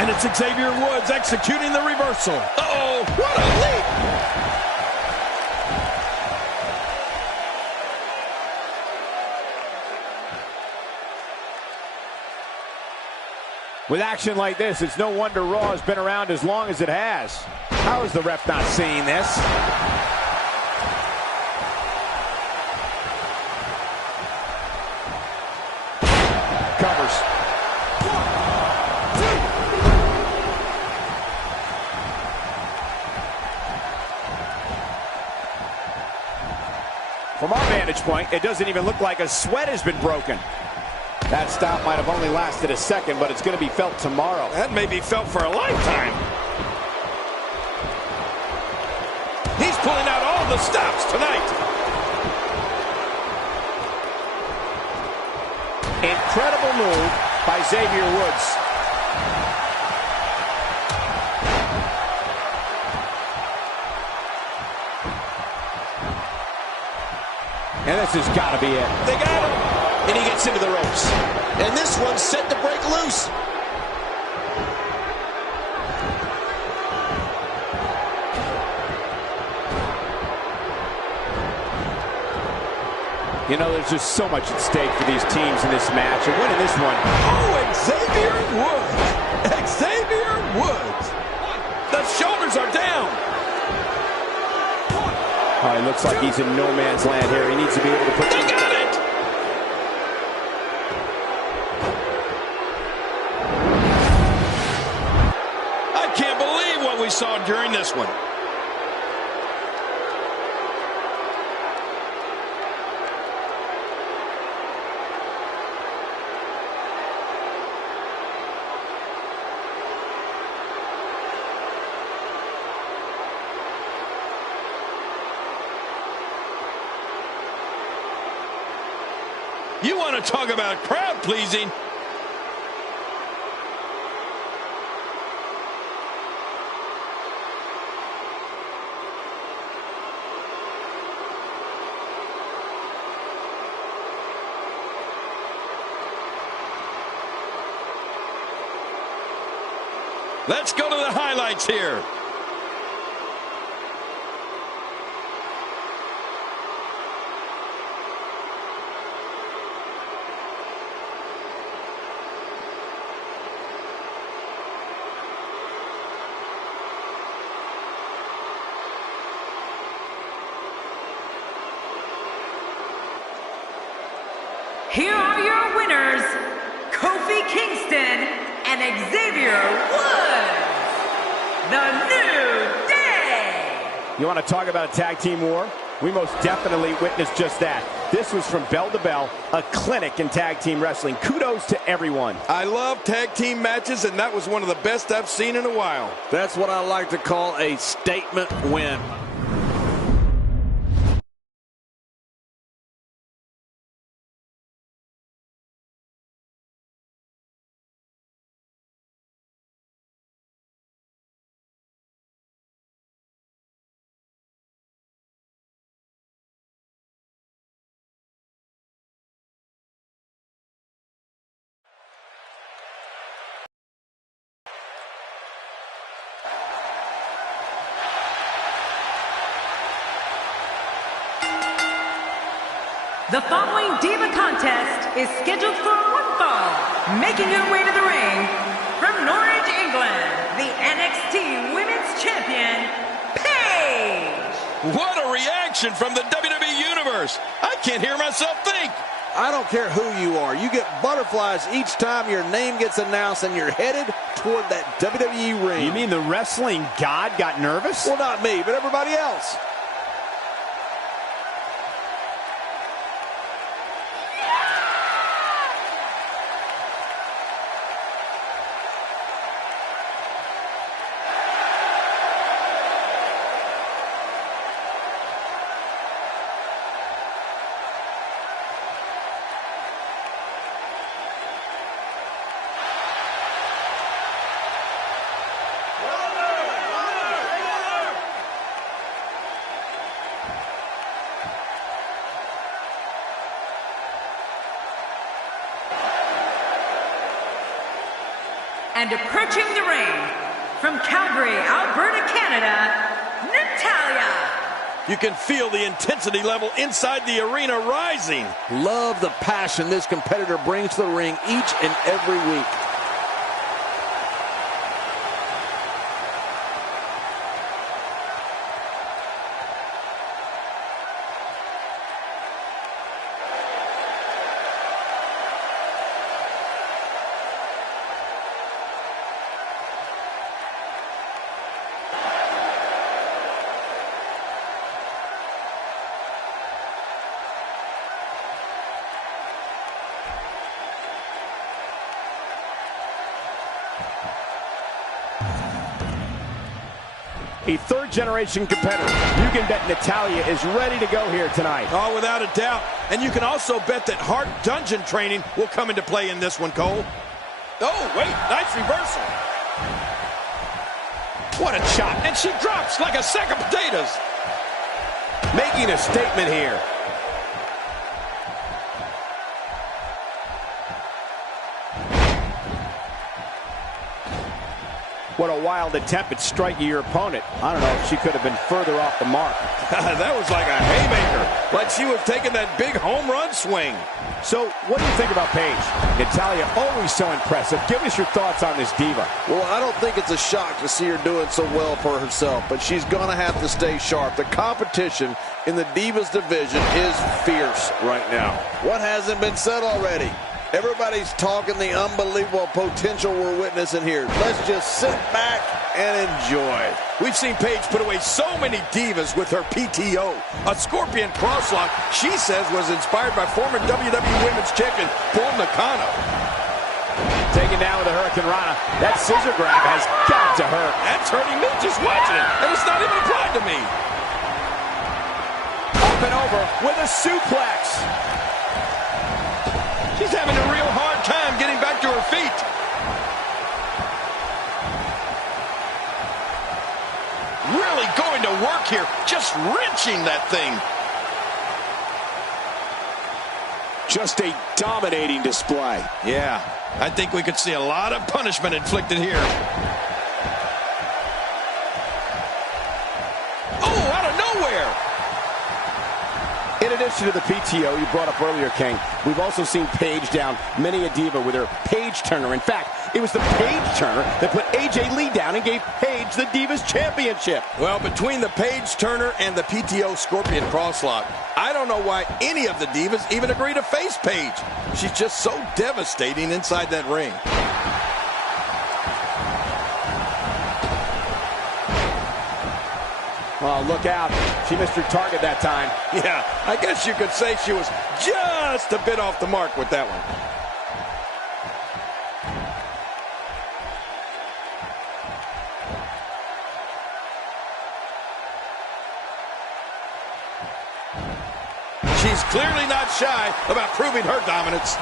And it's Xavier Woods executing the reversal. Uh-oh, what a leap! With action like this, it's no wonder Raw has been around as long as it has. How is the ref not seeing this? Covers. 1, 2. From our vantage point, it doesn't even look like a sweat has been broken. That stop might have only lasted a second, but it's going to be felt tomorrow. That may be felt for a lifetime. He's pulling out all the stops tonight. Incredible move by Xavier Woods. And this has got to be it. They got him. And he gets into the ropes. And this one's set to break loose. You know, there's just so much at stake for these teams in this match. And winning this one. Oh, Xavier Woods. Xavier Woods. The shoulders are down. Oh, it looks like he's in no man's land here. He needs to be able to put... They got it! I can't believe what we saw during this one. You want to talk about crowd pleasing? Let's go to the highlights here. Here are your winners, Kofi Kingston and Xavier Woods, the New Day. You want to talk about a tag team war? We most definitely witnessed just that. This was from bell to bell, a clinic in tag team wrestling. Kudos to everyone. I love tag team matches, and that was one of the best I've seen in a while. That's what I like to call a statement win. The following Diva contest is scheduled for one fall. Making her way to the ring from Norwich, England, the NXT Women's Champion, Paige. What a reaction from the WWE Universe. I can't hear myself think. I don't care who you are. You get butterflies each time your name gets announced and you're headed toward that WWE ring. You mean the wrestling god got nervous? Well, not me, but everybody else. And approaching the ring from Calgary, Alberta, Canada, Natalya. You can feel the intensity level inside the arena rising. Love the passion this competitor brings to the ring each and every week. A third-generation competitor. You can bet Natalya is ready to go here tonight. Oh, without a doubt. And you can also bet that Hart Dungeon training will come into play in this one, Cole. Oh, wait, nice reversal. What a chop. And she drops like a sack of potatoes. Making a statement here. What a wild attempt at striking your opponent. I don't know if she could have been further off the mark. That was like a haymaker, like she was taking that big home run swing. So, what do you think about Paige? Natalya, always so impressive. Give us your thoughts on this diva. Well, I don't think it's a shock to see her doing so well for herself, but she's going to have to stay sharp. The competition in the Divas division is fierce right now. What hasn't been said already? Everybody's talking the unbelievable potential we're witnessing here. Let's just sit back and enjoy. We've seen Paige put away so many divas with her PTO. A scorpion crosslock, she says, was inspired by former WWE Women's Champion Bull Nakano. Taken down with a Hurricane Rana. That scissor grab has got to hurt. That's hurting me just watching it, and it's not even applied to me. Up and over with a suplex. She's having a real hard time getting back to her feet. Really going to work here, just wrenching that thing. Just a dominating display. Yeah, I think we could see a lot of punishment inflicted here. Oh, out of nowhere. In addition to the PTO you brought up earlier, King, we've also seen Paige down many a diva with her Paige Turner. In fact, it was the Paige Turner that put AJ Lee down and gave Paige the Divas Championship. Well, between the Paige Turner and the PTO Scorpion crosslock, I don't know why any of the divas even agree to face Paige. She's just so devastating inside that ring. Oh, look out. She missed her target that time. Yeah, I guess you could say she was just a bit off the mark with that one. She's clearly not shy about proving her dominance.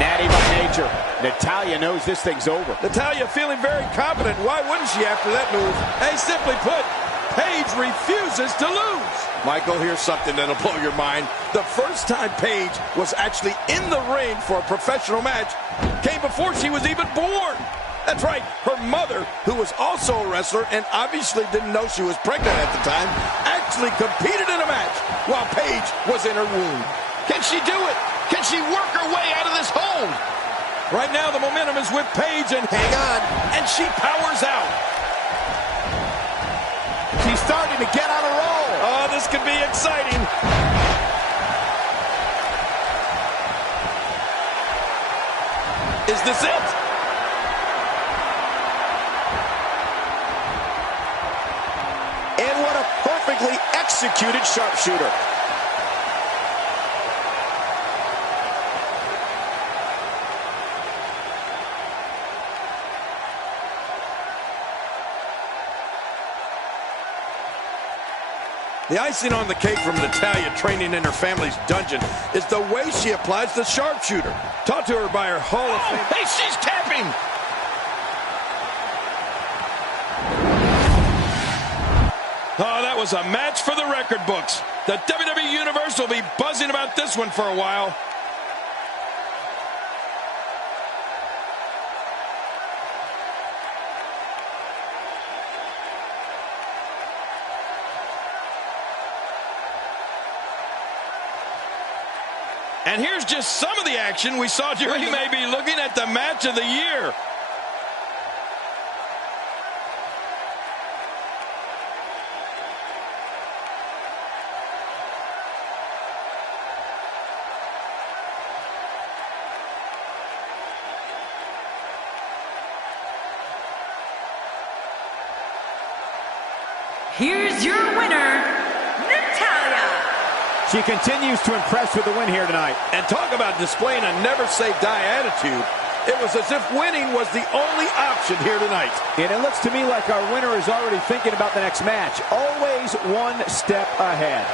Natty by nature. Natalya knows this thing's over. Natalya feeling very confident. Why wouldn't she after that move? Hey, simply put, Paige refuses to lose. Michael, here's something that'll blow your mind. The first time Paige was actually in the ring for a professional match came before she was even born. That's right, her mother, who was also a wrestler and obviously didn't know she was pregnant at the time, actually competed in a match while Paige was in her womb. Can she do it? Can she work her way out of this hold? Right now, the momentum is with Paige, and hang on, and she powers out. She's starting to get on a roll. Oh, this could be exciting. Is this it? And what a perfectly executed sharpshooter. The icing on the cake from Natalya training in her family's dungeon is the way she applies the sharpshooter, taught to her by her Hall of Fame. Hey, she's tapping. Oh, that was a match for the record books. The WWE Universe will be buzzing about this one for a while. And here's just some of the action we saw during. We may be looking at the match of the year. Here's your winner, Natalya. She continues to impress with the win here tonight. And talk about displaying a never-say-die attitude. It was as if winning was the only option here tonight. And it looks to me like our winner is already thinking about the next match. Always one step ahead.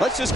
Let's just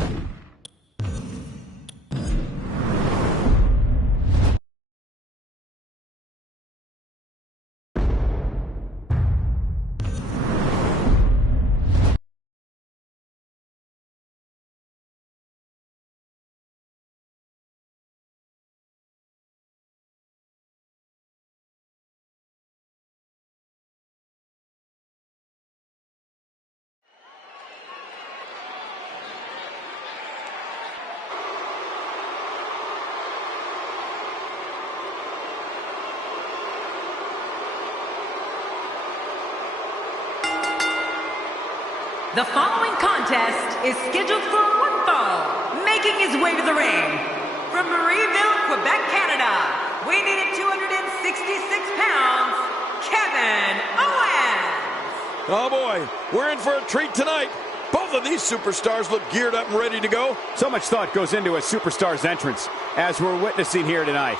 The following contest is scheduled for one fall. Making his way to the ring from Marieville, Quebec, Canada, weighing in at 266 pounds, Kevin Owens. Oh boy, we're in for a treat tonight. Both of these superstars look geared up and ready to go. So much thought goes into a superstar's entrance, as we're witnessing here tonight.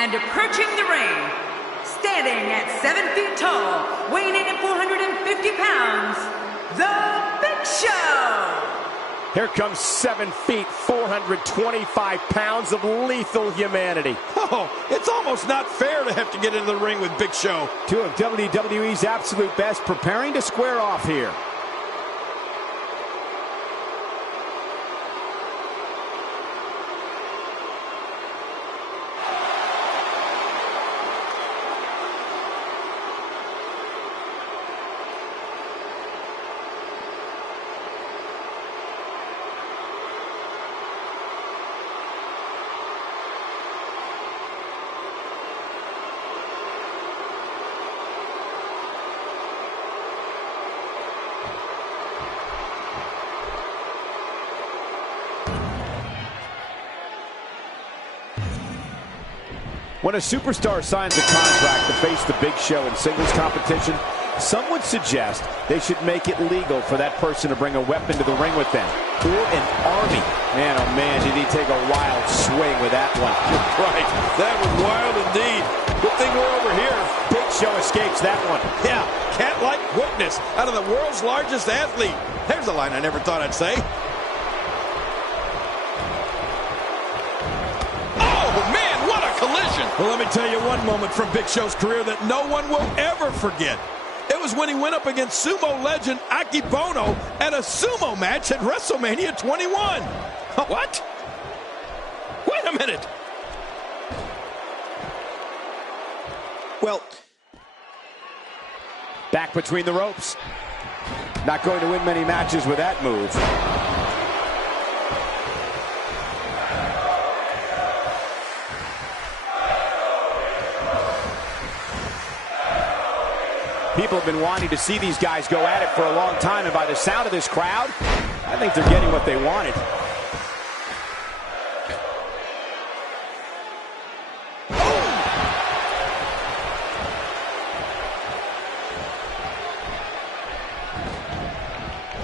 And approaching the ring, standing at 7 feet tall, weighing in at 450 pounds, The Big Show! Here comes 7 feet, 425 pounds of lethal humanity. Oh, it's almost not fair to have to get into the ring with Big Show. Two of WWE's absolute best preparing to square off here. When a superstar signs a contract to face the Big Show in singles competition, some would suggest they should make it legal for that person to bring a weapon to the ring with them, or an army. Man, oh man, did he take a wild swing with that one. Right, that was wild indeed. Good thing we're over here. Big Show escapes that one. Yeah, cat-like quickness out of the world's largest athlete. There's a line I never thought I'd say. Collision. Well, let me tell you one moment from Big Show's career that no one will ever forget. It was when he went up against sumo legend Akibono at a sumo match at WrestleMania 21. What? Wait a minute. Well, back between the ropes. Not going to win many matches with that move. People have been wanting to see these guys go at it for a long time, and by the sound of this crowd, I think they're getting what they wanted.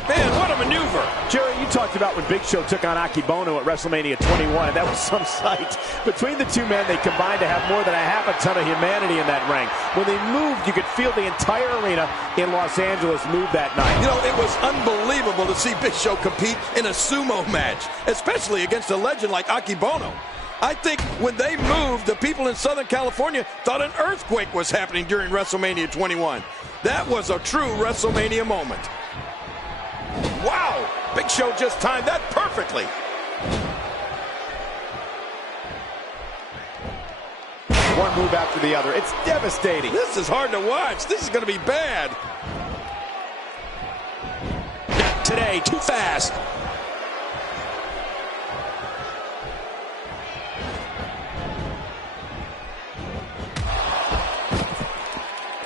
Man, what a maneuver. Jerry, you talked about when Big Show took on Akibono at WrestleMania 21, and that was some sight. Between the two men, they combined to have more than a half a ton of humanity in that ring. When they moved, you could feel the entire arena in Los Angeles move that night. You know, it was unbelievable to see Big Show compete in a sumo match, especially against a legend like Akibono. I think when they moved, the people in Southern California thought an earthquake was happening during WrestleMania 21. That was a true WrestleMania moment. Wow! Big Show just timed that perfectly. One move after the other. It's devastating. This is hard to watch. This is going to be bad. Not today. Too fast.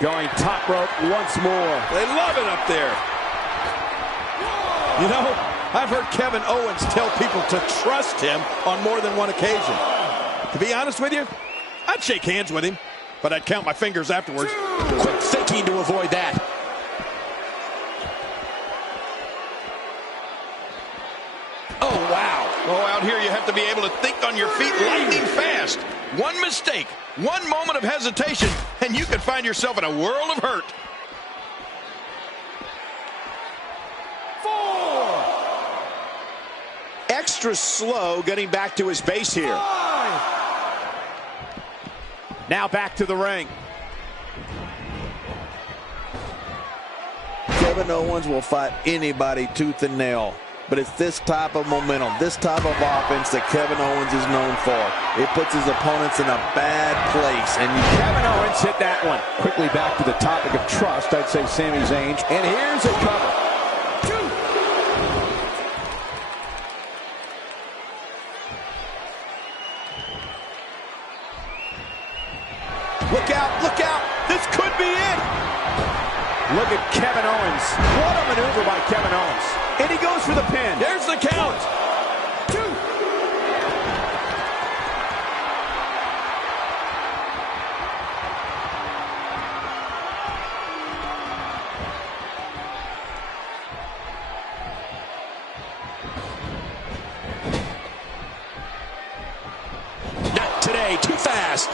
Going top rope once more. They love it up there. You know, I've heard Kevin Owens tell people to trust him on more than one occasion. To be honest with you, I'd shake hands with him, but I'd count my fingers afterwards. Quick thinking to avoid that. Oh, wow. Oh, out here you have to be able to think on your feet lightning fast. One mistake, one moment of hesitation, and you could find yourself in a world of hurt. 4. Extra slow getting back to his base here. 5. Now back to the ring. Kevin Owens will fight anybody tooth and nail. But it's this type of momentum, this type of offense that Kevin Owens is known for. It puts his opponents in a bad place. And Kevin Owens hit that one. Quickly back to the topic of trust, I'd say Sami Zayn. And here's a cover. 2. Look out, look out. This could be it. Look at Kevin Owens. What a maneuver by Kevin Owens. And he goes for the pin. There's the count. 2. Not today. Too fast.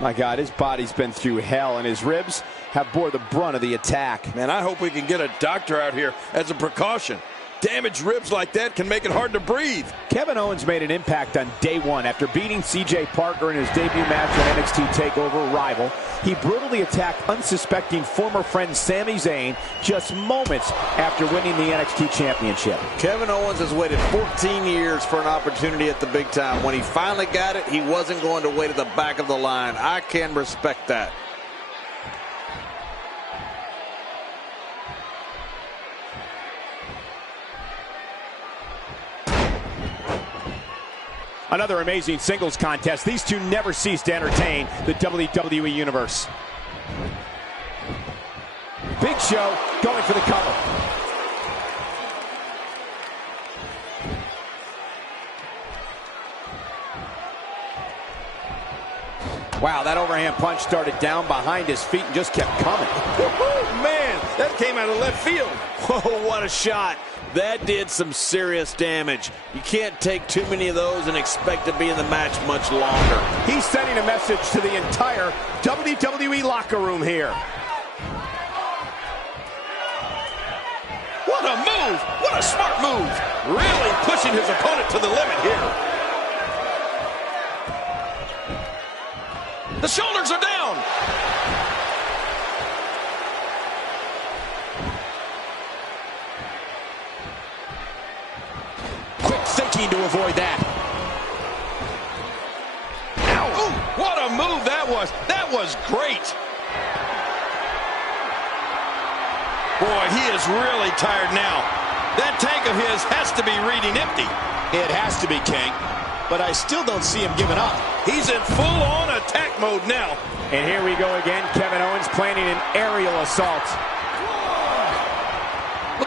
My God, his body's been through hell, and his ribs have bore the brunt of the attack. Man, I hope we can get a doctor out here as a precaution. Damaged ribs like that can make it hard to breathe. Kevin Owens made an impact on day one. After beating C.J. Parker in his debut match on NXT TakeOver Rival, he brutally attacked unsuspecting former friend Sami Zayn just moments after winning the NXT Championship. Kevin Owens has waited 14 years for an opportunity at the big time. When he finally got it, he wasn't going to wait at the back of the line. I can respect that. Another amazing singles contest. These two never cease to entertain the WWE Universe. Big Show going for the cover. Wow, that overhand punch started down behind his feet and just kept coming. Oh, man, that came out of left field. Oh, what a shot. That did some serious damage. You can't take too many of those and expect to be in the match much longer. He's sending a message to the entire WWE locker room here. What a move! What a smart move! Really pushing his opponent to the limit here. The shoulders are down. Quick thinking to avoid that. Ow! Ooh, what a move that was. That was great. Boy, he is really tired now. That tank of his has to be reading empty. It has to be, King. But I still don't see him giving up. He's in full-on attack mode now. And here we go again. Kevin Owens planning an aerial assault.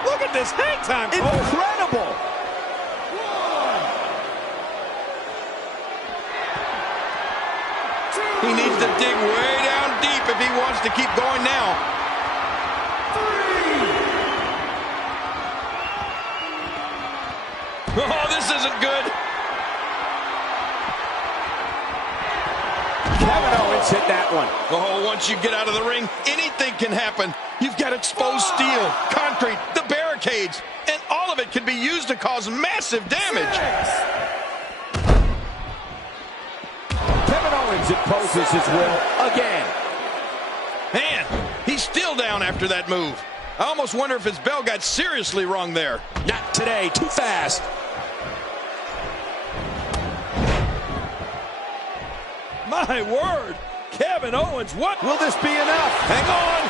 Look at this hang time. Incredible. He needs to dig way down deep if he wants to keep going now. 3. Oh, this isn't good. Kevin Owens hit that one. Oh, once you get out of the ring, anything can happen. You've got exposed steel, concrete, the barricades, and all of it can be used to cause massive damage. 6. Kevin Owens imposes his will again. Man, he's still down after that move. I almost wonder if his bell got seriously wrong there. Not today, too fast. My word, Kevin Owens, what? Will this be enough? Hang on.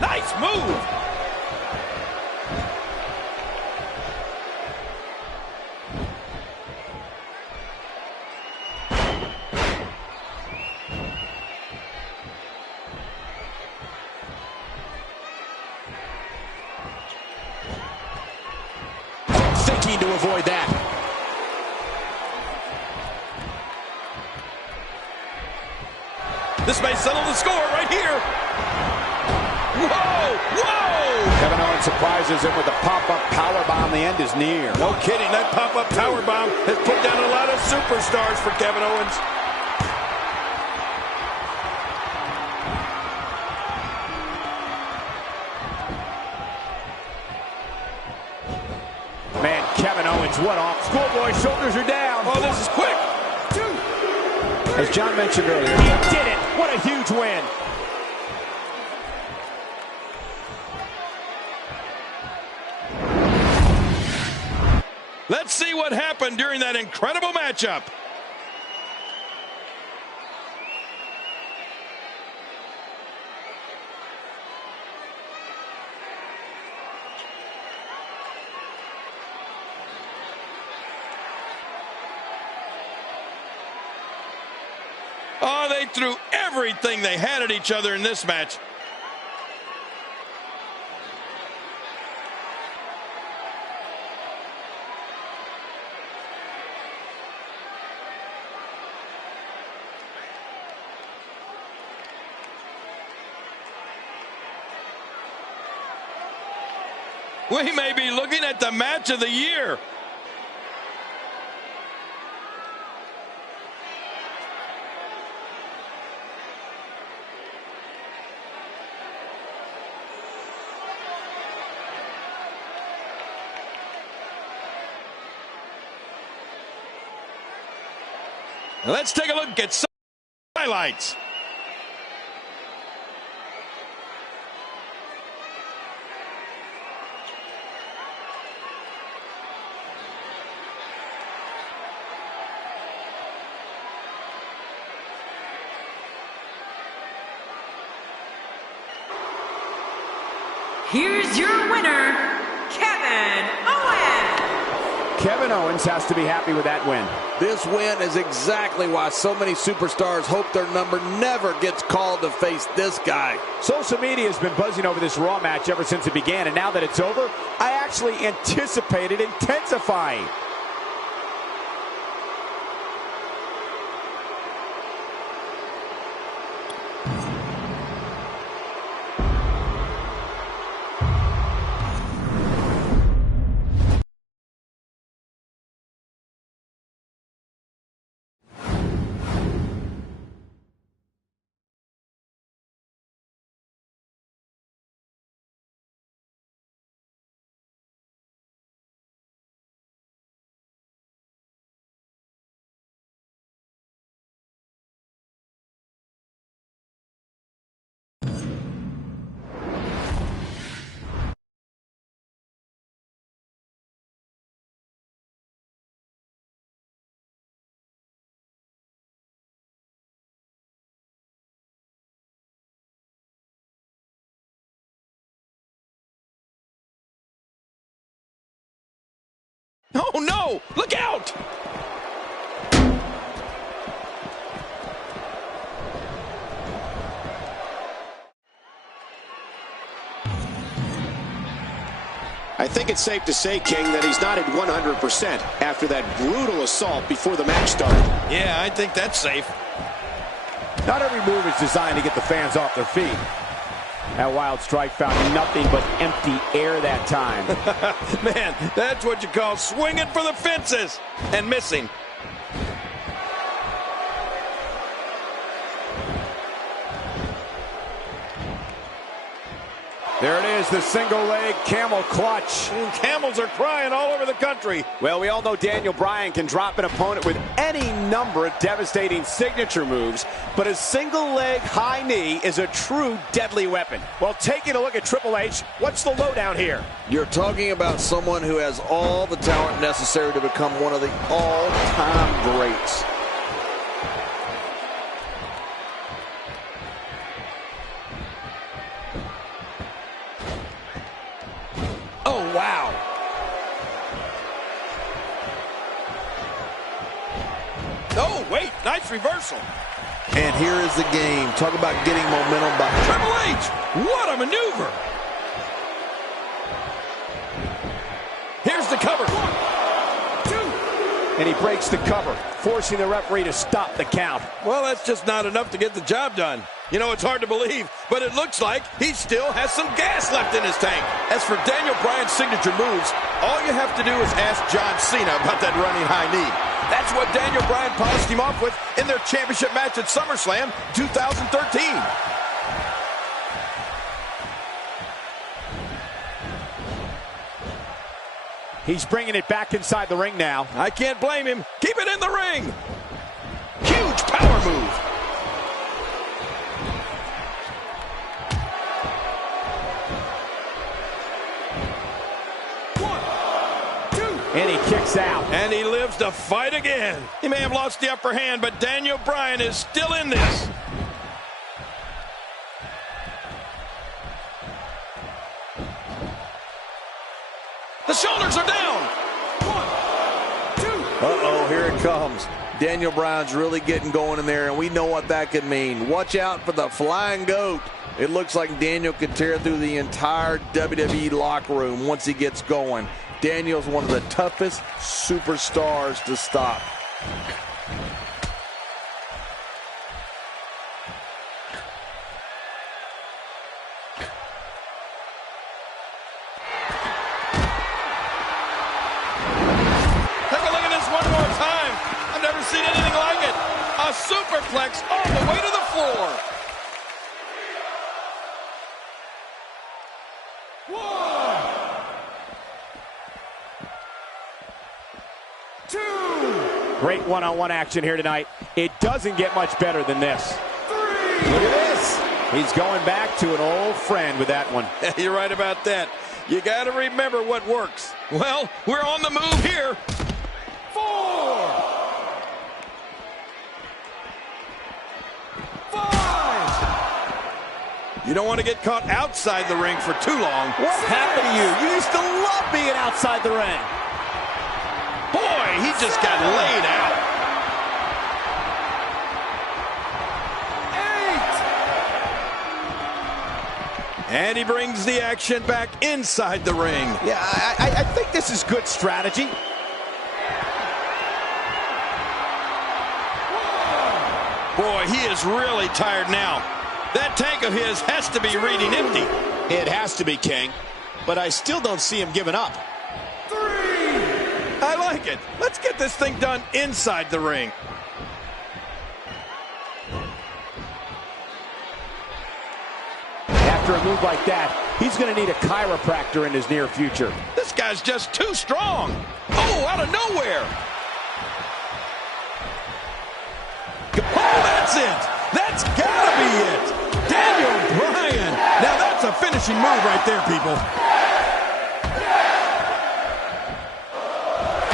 Nice move. Thinking to avoid that. This may settle the score right here. Whoa! Whoa! Kevin Owens surprises him with a pop-up powerbomb. The end is near. No kidding. That pop-up powerbomb has put down a lot of superstars for Kevin Owens. Man, Kevin Owens, what off? Schoolboy shoulders are down. Oh, this is quick. As John mentioned earlier, He did it. What a huge win. Let's see what happened during that incredible matchup. Oh, they threw everything they had at each other in this match. We may be looking at the match of the year. Let's take a look at some highlights. Here's your winner, Kevin Owens. Kevin Owens has to be happy with that win. This win is exactly why so many superstars hope their number never gets called to face this guy. Social media has been buzzing over this Raw match ever since it began, and now that it's over, I actually anticipate it intensifying. Oh no! Look out! I think it's safe to say, King, that he's not at 100% after that brutal assault before the match started. Yeah, I think that's safe. Not every move is designed to get the fans off their feet. That wild strike found nothing but empty air that time. Man, that's what you call swinging for the fences and missing. There it is, the single leg camel clutch. Camels are crying all over the country. Well, we all know Daniel Bryan can drop an opponent with any number of devastating signature moves, but a single leg high knee is a true deadly weapon. Well, taking a look at Triple H, what's the lowdown here? You're talking about someone who has all the talent necessary to become one of the all-time greats. Oh, wow. Oh, wait, nice reversal. And here is the game. Talk about getting momentum back. Triple H, what a maneuver. Here's the cover. 1, 2. And he breaks the cover, forcing the referee to stop the count. Well, that's just not enough to get the job done. You know, it's hard to believe, but it looks like he still has some gas left in his tank. As for Daniel Bryan's signature moves, all you have to do is ask John Cena about that running high knee. That's what Daniel Bryan polished him off with in their championship match at SummerSlam 2013. He's bringing it back inside the ring now. I can't blame him. Keep it in the ring. Huge power move. And he kicks out. And he lives to fight again. He may have lost the upper hand, but Daniel Bryan is still in this. The shoulders are down. 1, 2. Uh-oh, here it comes. Daniel Bryan's really getting going in there, and we know what that could mean. Watch out for the flying goat. It looks like Daniel could tear through the entire WWE locker room once he gets going. Daniel's one of the toughest superstars to stop. Take a look at this one more time. I've never seen anything like it. A superplex all the way to the floor. 2. Great one-on-one action here tonight. It doesn't get much better than this. 3. Look at this. He's going back to an old friend with that one. You're right about that. You got to remember what works. Well, we're on the move here. 4. 5. You don't want to get caught outside the ring for too long. What happened to you? You used to love being outside the ring. Boy, he just got laid out. 8. And he brings the action back inside the ring. Yeah, I think this is good strategy. Boy, he is really tired now. That tank of his has to be reading empty. It has to be, King, but I still don't see him giving up. 3. I like it. Let's get this thing done inside the ring. After a move like that, he's going to need a chiropractor in his near future. This guy's just too strong. Oh, out of nowhere. Oh, that's it. That's got to be it. Daniel Bryan. Now that's a finishing move right there, people.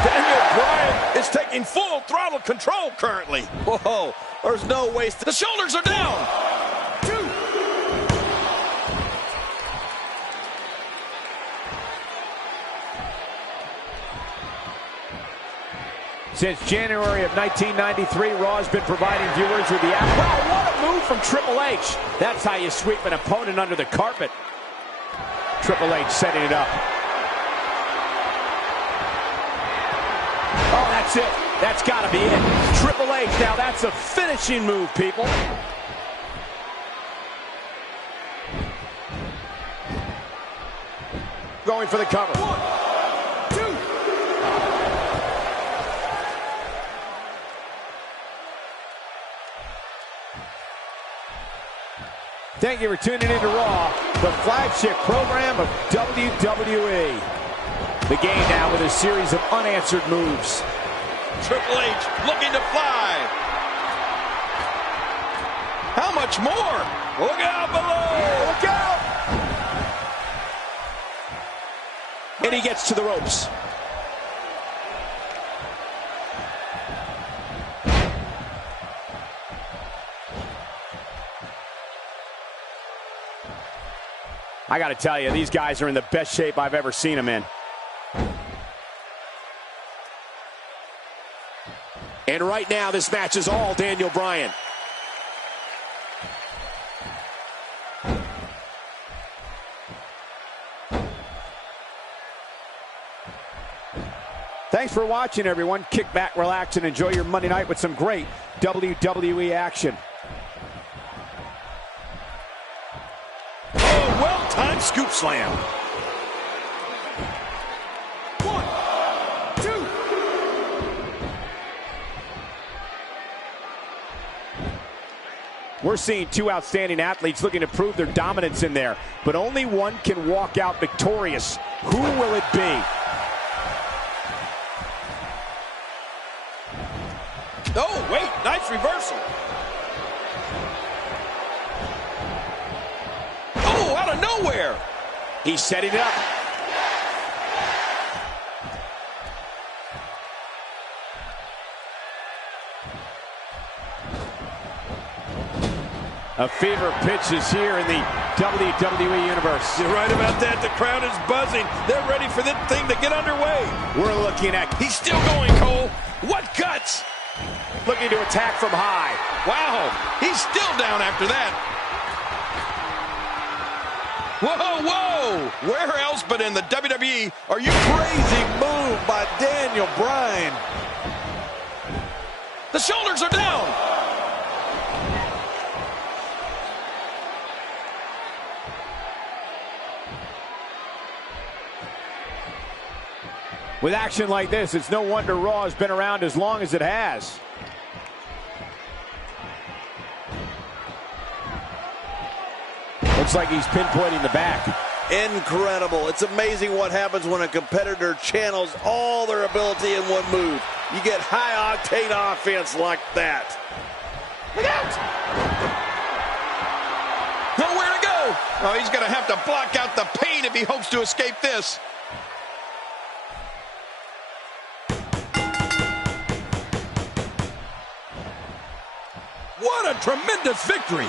Daniel Bryan is taking full throttle control currently. Whoa, there's no waste. The shoulders are down. 2. Since January of 1993, Raw has been providing viewers with the act. Wow, what a move from Triple H. That's how you sweep an opponent under the carpet. Triple H setting it up. Oh, that's it. That's got to be it. Triple H, now that's a finishing move, people. Going for the cover. 1, 2. Thank you for tuning into Raw, the flagship program of WWE. The game now with a series of unanswered moves. Triple H looking to fly. How much more? Look out below. Look out! And he gets to the ropes. I got to tell you, these guys are in the best shape I've ever seen them in. And right now, this match is all Daniel Bryan. Thanks for watching, everyone. Kick back, relax, and enjoy your Monday night with some great WWE action. Oh, well-timed scoop slam. 1, 2. We're seeing two outstanding athletes looking to prove their dominance in there, but only one can walk out victorious. Who will it be? Oh, wait, nice reversal. Oh, out of nowhere. He's setting it up. A fever pitch is here in the WWE Universe. You're right about that. The crowd is buzzing. They're ready for this thing to get underway. We're looking at... He's still going, Cole. What guts? Looking to attack from high. Wow, he's still down after that. Whoa, whoa. Where else but in the WWE are you? Crazy move by Daniel Bryan. The shoulders are down. With action like this, it's no wonder Raw has been around as long as it has. Looks like he's pinpointing the back. Incredible. It's amazing what happens when a competitor channels all their ability in one move. You get high-octane offense like that. Look out! Nowhere to go. Oh, he's going to have to block out the pain if he hopes to escape this. What a tremendous victory!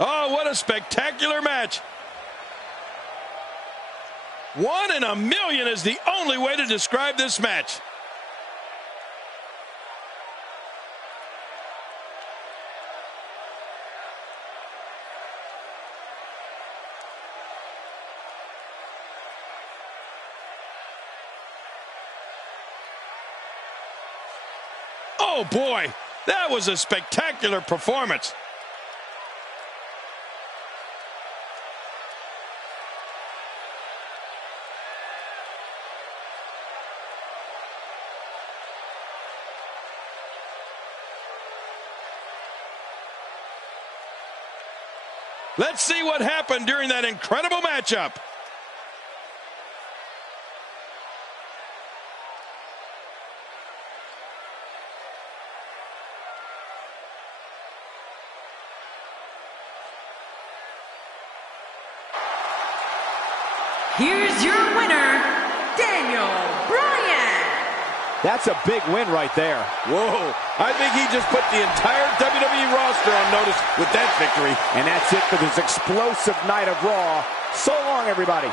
Oh, what a spectacular match. 1 in a million is the only way to describe this match. Oh boy, that was a spectacular performance. Let's see what happened during that incredible matchup. Here's your winner, Daniel Bryan. That's a big win right there. Whoa, I think he just put the entire WWE roster on notice with that victory. And that's it for this explosive night of Raw. So long, everybody.